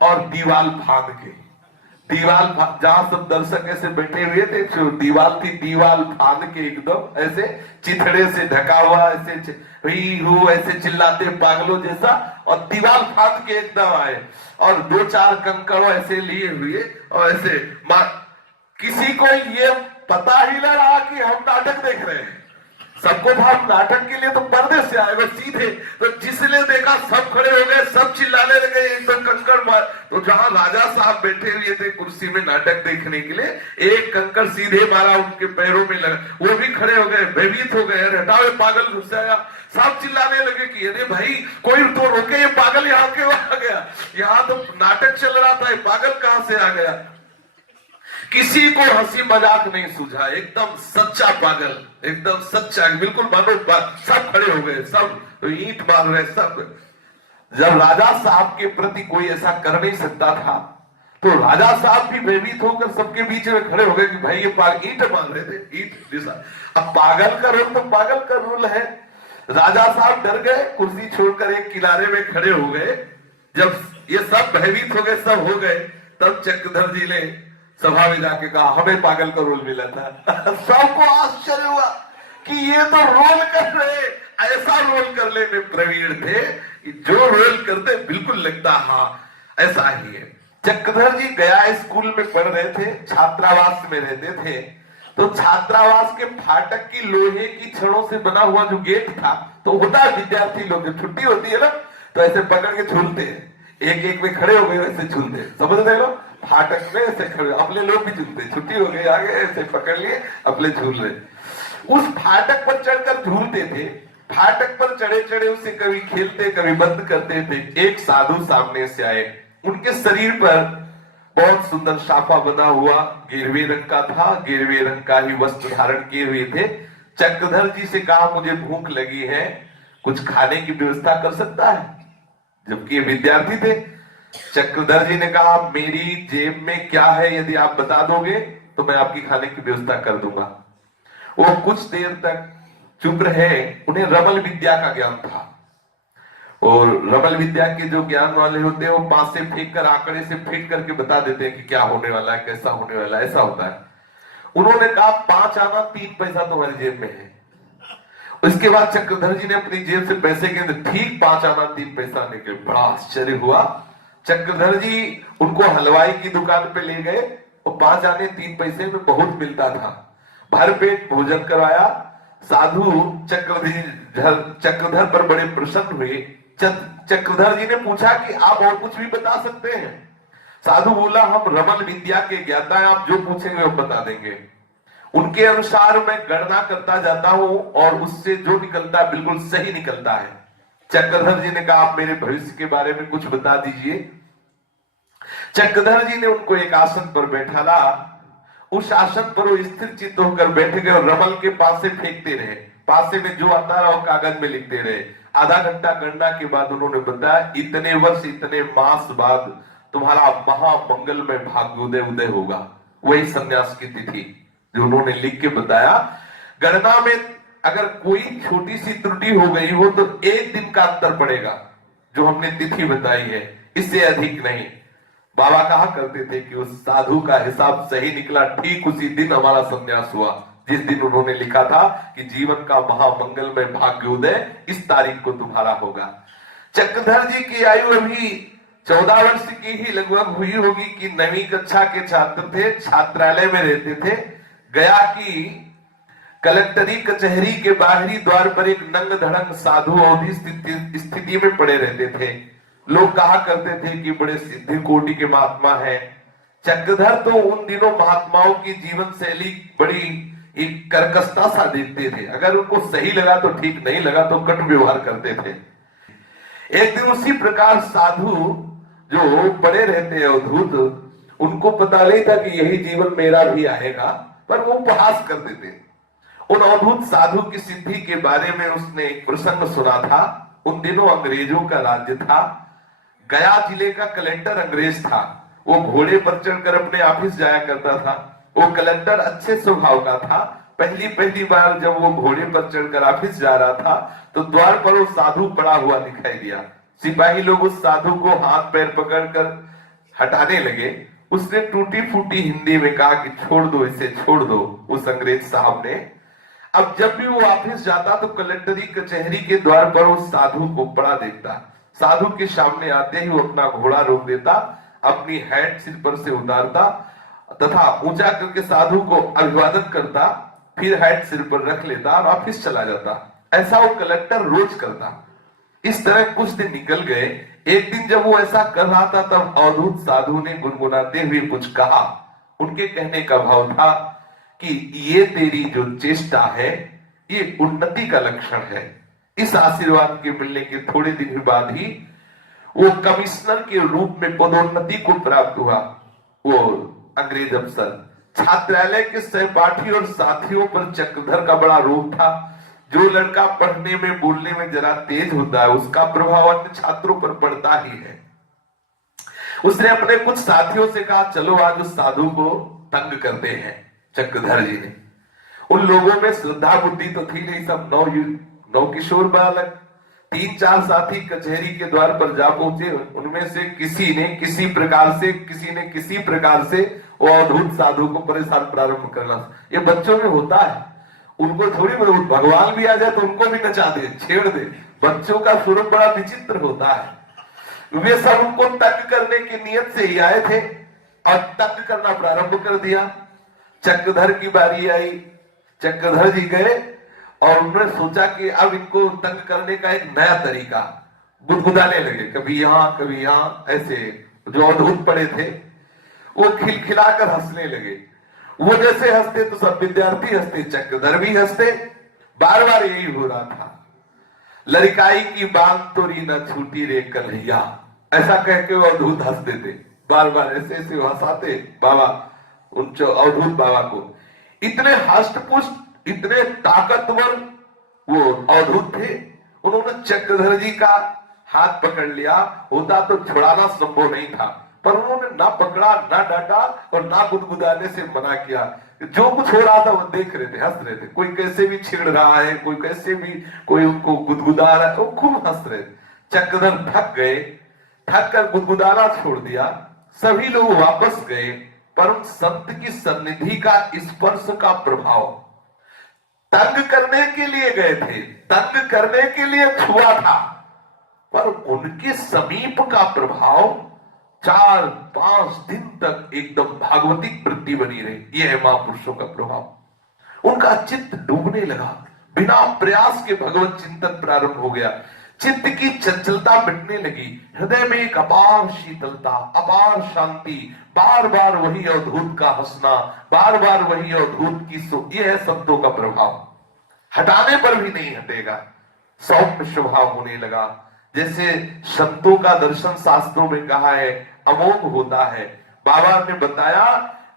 और दीवाल फांद के, दीवाल जहां सब दर्शक ऐसे बैठे हुए थे, जो दीवाल थी दीवाल फांद के एकदम ऐसे चिथड़े से ढका हुआ, ऐसे वो ऐसे चिल्लाते पागलों जैसा, और दीवाल फांद के एकदम आए और 2-4 कंकड़ ऐसे लिए हुए और ऐसे किसी को ये पता ही ना रहा कि हम नाटक देख रहे हैं। सबको था नाटक के लिए तो पर्दे से आएगा सीधे, तो जिसने देखा सब खड़े हो गए, सब चिल्लाने लगे एकदम कंकड़ मार। तो जहां राजा साहब बैठे हुए थे कुर्सी में नाटक देखने के लिए, एक कंकड़ सीधे मारा, उनके पैरों में लगा, वो भी खड़े हो गए, भयभीत हो गए, हटाओ पागल घुस आया। सब चिल्लाने लगे कि अरे भाई कोई तो रोके, ये पागल यहाँ क्यों आ गया, यहाँ तो नाटक चल रहा था, ये पागल कहां से आ गया। किसी को हंसी मजाक नहीं सूझा, एकदम सच्चा पागल, एकदम सच्चा, बिल्कुल मानो सब खड़े हो गए, सब ईंट मार रहे सब। जब राजा साहब के प्रति कोई ऐसा कर नहीं सकता था, तो राजा साहब भी भयभीत होकर सबके बीच में खड़े हो गए कि भाई ये ईंट मार रहे थे, ईंट जैसा। अब पागल का रोल तो पागल का रोल है। राजा साहब डर गए, कुर्सी छोड़कर एक किनारे में खड़े हो गए। जब ये सब भयभीत हो गए, सब हो गए, तब चक्रधर जी ने सभा में जाके कहा हमें पागल का रोल मिला था। सबको आश्चर्य हुआ कि ये तो रोल कर रहे, ऐसा रोल करने में प्रवीण थे कि जो रोल करते बिल्कुल लगता हाँ ऐसा ही है। चक्रधर जी गया स्कूल में पढ़ रहे थे, छात्रावास में रहते थे, तो छात्रावास के फाटक की लोहे की छड़ों से बना हुआ जो गेट था, तो होता है विद्यार्थी लोग छुट्टी होती है ना, तो ऐसे पकड़ के झूलते हैं, एक एक में खड़े हो गए वैसे झूलते, समझ रहे हो, फाटक में ऐसे खड़े, अपने लोग भी झूलते, छुट्टी हो गई आगे ऐसे पकड़ लिए अपने झूल रहे। उस फाटक पर चढ़कर झूलते थे, फाटक पर चढ़े चढ़े उससे कभी खेलते कभी बंद करते थे। एक साधु सामने से आए, उनके शरीर पर बहुत सुंदर साफा बना हुआ गेरुए रंग का था, गेरुए रंग का ही वस्त्र धारण किए हुए थे। चक्रधर जी से कहा मुझे भूख लगी है, कुछ खाने की व्यवस्था कर सकता है, जबकि विद्यार्थी थे। चक्रधर जी ने कहा मेरी जेब में क्या है, यदि आप बता दोगे तो मैं आपकी खाने की व्यवस्था कर दूंगा। वो कुछ देर तक चुप रहे, उन्हें रमल विद्या का ज्ञान था। और रमल विद्या के जो ज्ञान वाले होते हैं वो पास से फेंक कर आंकड़े से फेंक करके बता देते हैं कि क्या होने वाला है, कैसा होने वाला है, ऐसा होता है। उन्होंने कहा 5 आना 3 पैसा तुम्हारी जेब में है। उसके बाद चक्रधर जी ने अपनी जेब से पैसे गिने, ठीक 5 आना 3 पैसा निकले। बड़ा आश्चर्य हुआ। चक्रधर जी उनको हलवाई की दुकान पे ले गए और 5 आने 3 पैसे में बहुत मिलता था। भर पेट भोजन करवाया। साधु चक्रधर पर बड़े प्रसन्न हुए। चक्रधर जी ने पूछा कि आप और कुछ भी बता सकते हैं? साधु बोला, हम रमन विद्या के ज्ञाता हैं, आप जो पूछेंगे वो बता देंगे। उनके अनुसार मैं गणना करता जाता हूं और उससे जो निकलता है बिल्कुल सही निकलता है। चक्रधर जी ने कहा, आप मेरे भविष्य के बारे में कुछ बता दीजिए। चक्रधर जी ने उनको एक आसन पर बैठाला। उस आसन पर वो स्थिर चित्त होकर बैठ गए और रमल के पासे फेंकते रहे। पासे में जो आता रहा वो कागज में लिखते रहे। आधा घंटा गणना के बाद उन्होंने बताया, इतने वर्ष इतने मास बाद तुम्हारा महामंगल में भाग्योदय उदय होगा। वही संन्यास की तिथि जो उन्होंने लिख के बताया। गणना में अगर कोई छोटी सी त्रुटि हो गई हो तो 1 दिन का अंतर पड़ेगा, जो हमने तिथि बताई है, इससे अधिक नहीं। बाबा कहा करते थे कि उस साधु का हिसाब सही निकला, ठीक उसी दिन हमारा संन्यास हुआ जिस दिन उन्होंने लिखा था कि जीवन का महामंगल में भाग्योदय इस तारीख को तुम्हारा होगा। चक्रधर जी की आयु अभी 14 वर्ष की ही लगभग हुई होगी कि 9वीं कक्षा के छात्र थे, छात्रालय में रहते थे। गया की कलेक्टरी कचहरी के बाहरी द्वार पर एक नंग धड़ंग साधु अवधि स्थिति में पड़े रहते थे। लोग कहा करते थे कि बड़े सिद्धि कोटि के महात्मा हैं। चक्रधर तो उन दिनों महात्माओं की जीवन शैली बड़ी एक कर्कशता सा देखते थे। अगर उनको सही लगा तो ठीक, नहीं लगा तो कट व्यवहार करते थे। एक दिन उसी प्रकार साधु जो पड़े रहते हैं अवधूत, उनको पता नहीं था कि यही जीवन मेरा भी आएगा, पर वो उपहास कर देते। उन अवधूत साधु की सिद्धि के बारे में उसने एक प्रसंग सुना था। उन दिनों अंग्रेजों का राज्य था। गया जिले का कलेक्टर अंग्रेज था। वो घोड़े पर चढ़कर अपने ऑफिस जाया करता था। वो कलेक्टर अच्छे स्वभाव का था। पहली बार जब वो घोड़े पर चढ़कर ऑफिस जा रहा था तो द्वार पर वो साधु पड़ा हुआ दिखाई दिया। सिपाही लोग उस साधु को हाथ पैर पकड़कर हटाने लगे। उसने टूटी फूटी हिंदी में कहा कि छोड़ दो इसे, छोड़ दो। उस अंग्रेज साहब ने, अब जब भी वो ऑफिस जाता तो कलेक्टरी कचहरी के द्वार पर उस साधु को पड़ा देखता। साधु के सामने आते ही वो अपना घोड़ा रोक देता, अपनी हैट सिर पर से उतारता तथा ऊंचा करके साधु को अभिवादन करता, फिर हैट सिर पर रख लेता और ऑफिस चला जाता। ऐसा वो कलेक्टर रोज करता। इस तरह कुछ दिन निकल गए। एक दिन जब वो ऐसा कर रहा था तब अवधूत साधु ने गुनगुनाते हुए कुछ कहा। उनके कहने का भाव था कि ये तेरी जो चेष्टा है ये उन्नति का लक्षण है। इस आशीर्वाद के मिलने के थोड़े दिन बाद ही वो कमिश्नर के रूप में पदोन्नति को प्राप्त हुआ। वो अंग्रेज अफसर छात्रालय के सहपाठी और साथियों पर चक्रधर का बड़ा रोब था। जो लड़का पढ़ने में बोलने में जरा तेज होता है उसका प्रभाव अन्य छात्रों पर पड़ता ही है। उसने अपने कुछ साथियों से कहा, चलो आज उस साधु को तंग करते हैं। चक्रधर जी ने, उन लोगों में श्रद्धा बुद्धि तो थी नहीं, सब नौ किशोर बालक। 3-4 साथी कचहरी के द्वार पर जा पहुंचे। उनमें से किसी ने किसी प्रकार से वो अवधूत साधु को परेशान प्रारंभ करना। ये बच्चों में होता है। उनको थोड़ी भगवान भी आ जाए तो उनको भी नचा दे, छेड़ दे। बच्चों का स्वरूप बड़ा विचित्र होता है। वे सब उनको तंग करने की नियत से ही आए थे और तंग करना प्रारंभ कर दिया। चक्रधर की बारी आई। चक्रधर जी गए और उन्होंने सोचा कि अब इनको तंग करने का एक नया तरीका। गुदगुदाने लगे, कभी यहां ऐसे। जो अवधूत पड़े थे वो खिलखिलाकर हंसने लगे। वो जैसे हंसते तो सब विद्यार्थी हंसते, चक्रधर भी हंसते। बार बार यही हो रहा था। लड़काई की बांध तोरी न छूटी रे कन्हैया, ऐसा कह के वो अवधूत हंसते थे। बार बार ऐसे ऐसे हंसाते बाबा, उन अवधूत बाबा को। इतने हष्टपुष्ट, इतने ताकतवर वो अवधूत थे। उन्होंने चक्रधर जी का हाथ पकड़ लिया। होता तो छुड़ाना संभव नहीं था, पर उन्होंने ना पकड़ा, ना डांटा और ना गुदगुदाने से मना किया। जो कुछ हो रहा था वो देख रहे थे, हंस रहे थे। कोई कैसे भी छेड़ रहा है, कोई कैसे भी, कोई उनको गुदगुदा रहा है, वो खूब हंस रहे थे। चक्रधर थक गए, थक कर गुदगुदाना छोड़ दिया। सभी लोग वापस गए, पर उन संत की सन्निधि का स्पर्श का प्रभाव, तंग करने के लिए गए थे, तंग करने के लिए छुआ था, पर उनके समीप का प्रभाव 4-5 दिन तक एकदम भागवतिक वृत्ति बनी रही। यह है महापुरुषों का प्रभाव। उनका चित्त डूबने लगा, बिना प्रयास के भगवत चिंतन प्रारंभ हो गया। चित्त की चंचलता मिटने लगी, हृदय में एक अपार शीतलता, अपार शांति, बार बार वही अवधूत का हंसना, बार बार वही अवधूत की सुख। यह है संतों का प्रभाव, हटाने पर भी नहीं हटेगा। सौम्य स्वभाव होने लगा। जैसे संतों का दर्शन शास्त्रों में कहा है अमोघ होता है। बाबा ने बताया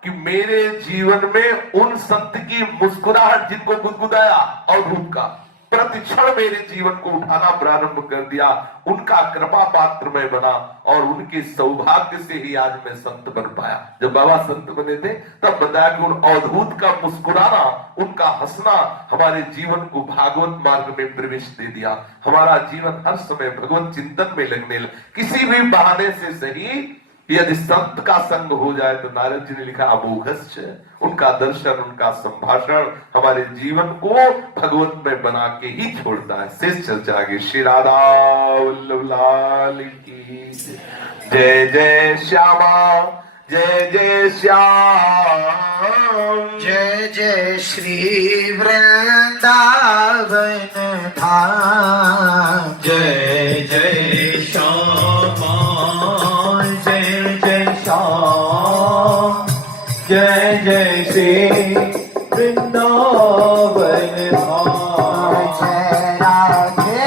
कि मेरे जीवन में उन संत की मुस्कुराहट, जिनको गुदगुदाया अवधूत का, प्रतिक्षण मेरे जीवन को उठाना प्रारंभ कर दिया। उनका कृपा पात्र मैं बना और उनके सौभाग्य से ही आज मैं संत बन पाया। जब बाबा संत बने थे तब बताया कि उन अवधूत का मुस्कुराना, उनका हंसना हमारे जीवन को भागवत मार्ग में प्रवेश दे दिया। हमारा जीवन हर समय भगवत चिंतन में लगने लगा। किसी भी बहाने से सही, यदि संत का संग हो जाए तो नारद जी ने लिखा अमोघश्च, उनका दर्शन, उनका संभाषण हमारे जीवन को भगवत में बना के ही छोड़ता है। शेष चर्चा आगे। श्री राधा वल्लभ लाल की जय जय श्यामा, जय जय श्याम, जय जय श्री वृंदावन धाम, जय जय श्यामा, जय जय श्याम, जय जय श्री वृंदावन धाम। जय राधे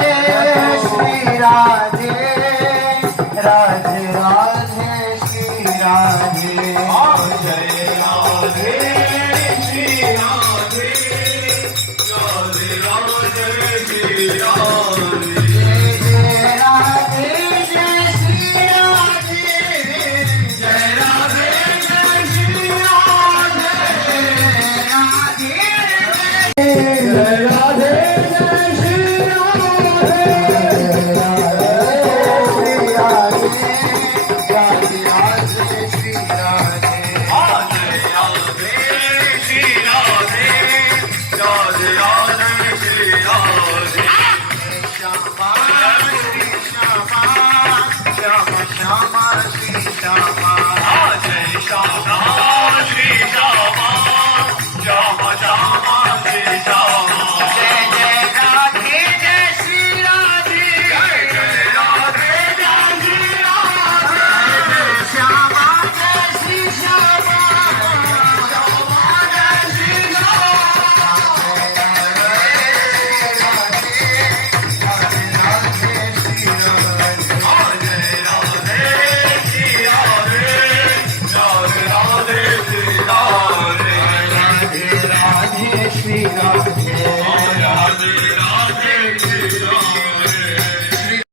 श्री राधे, राधे राधे श्री राधे, जय राधे श्री राधे, राधे राधे श्री राधे। जय राधे जय श्री राधे, जय राधे जय श्री राधे, जय राधे जय श्री राधे। राधे राधे श्री राधे।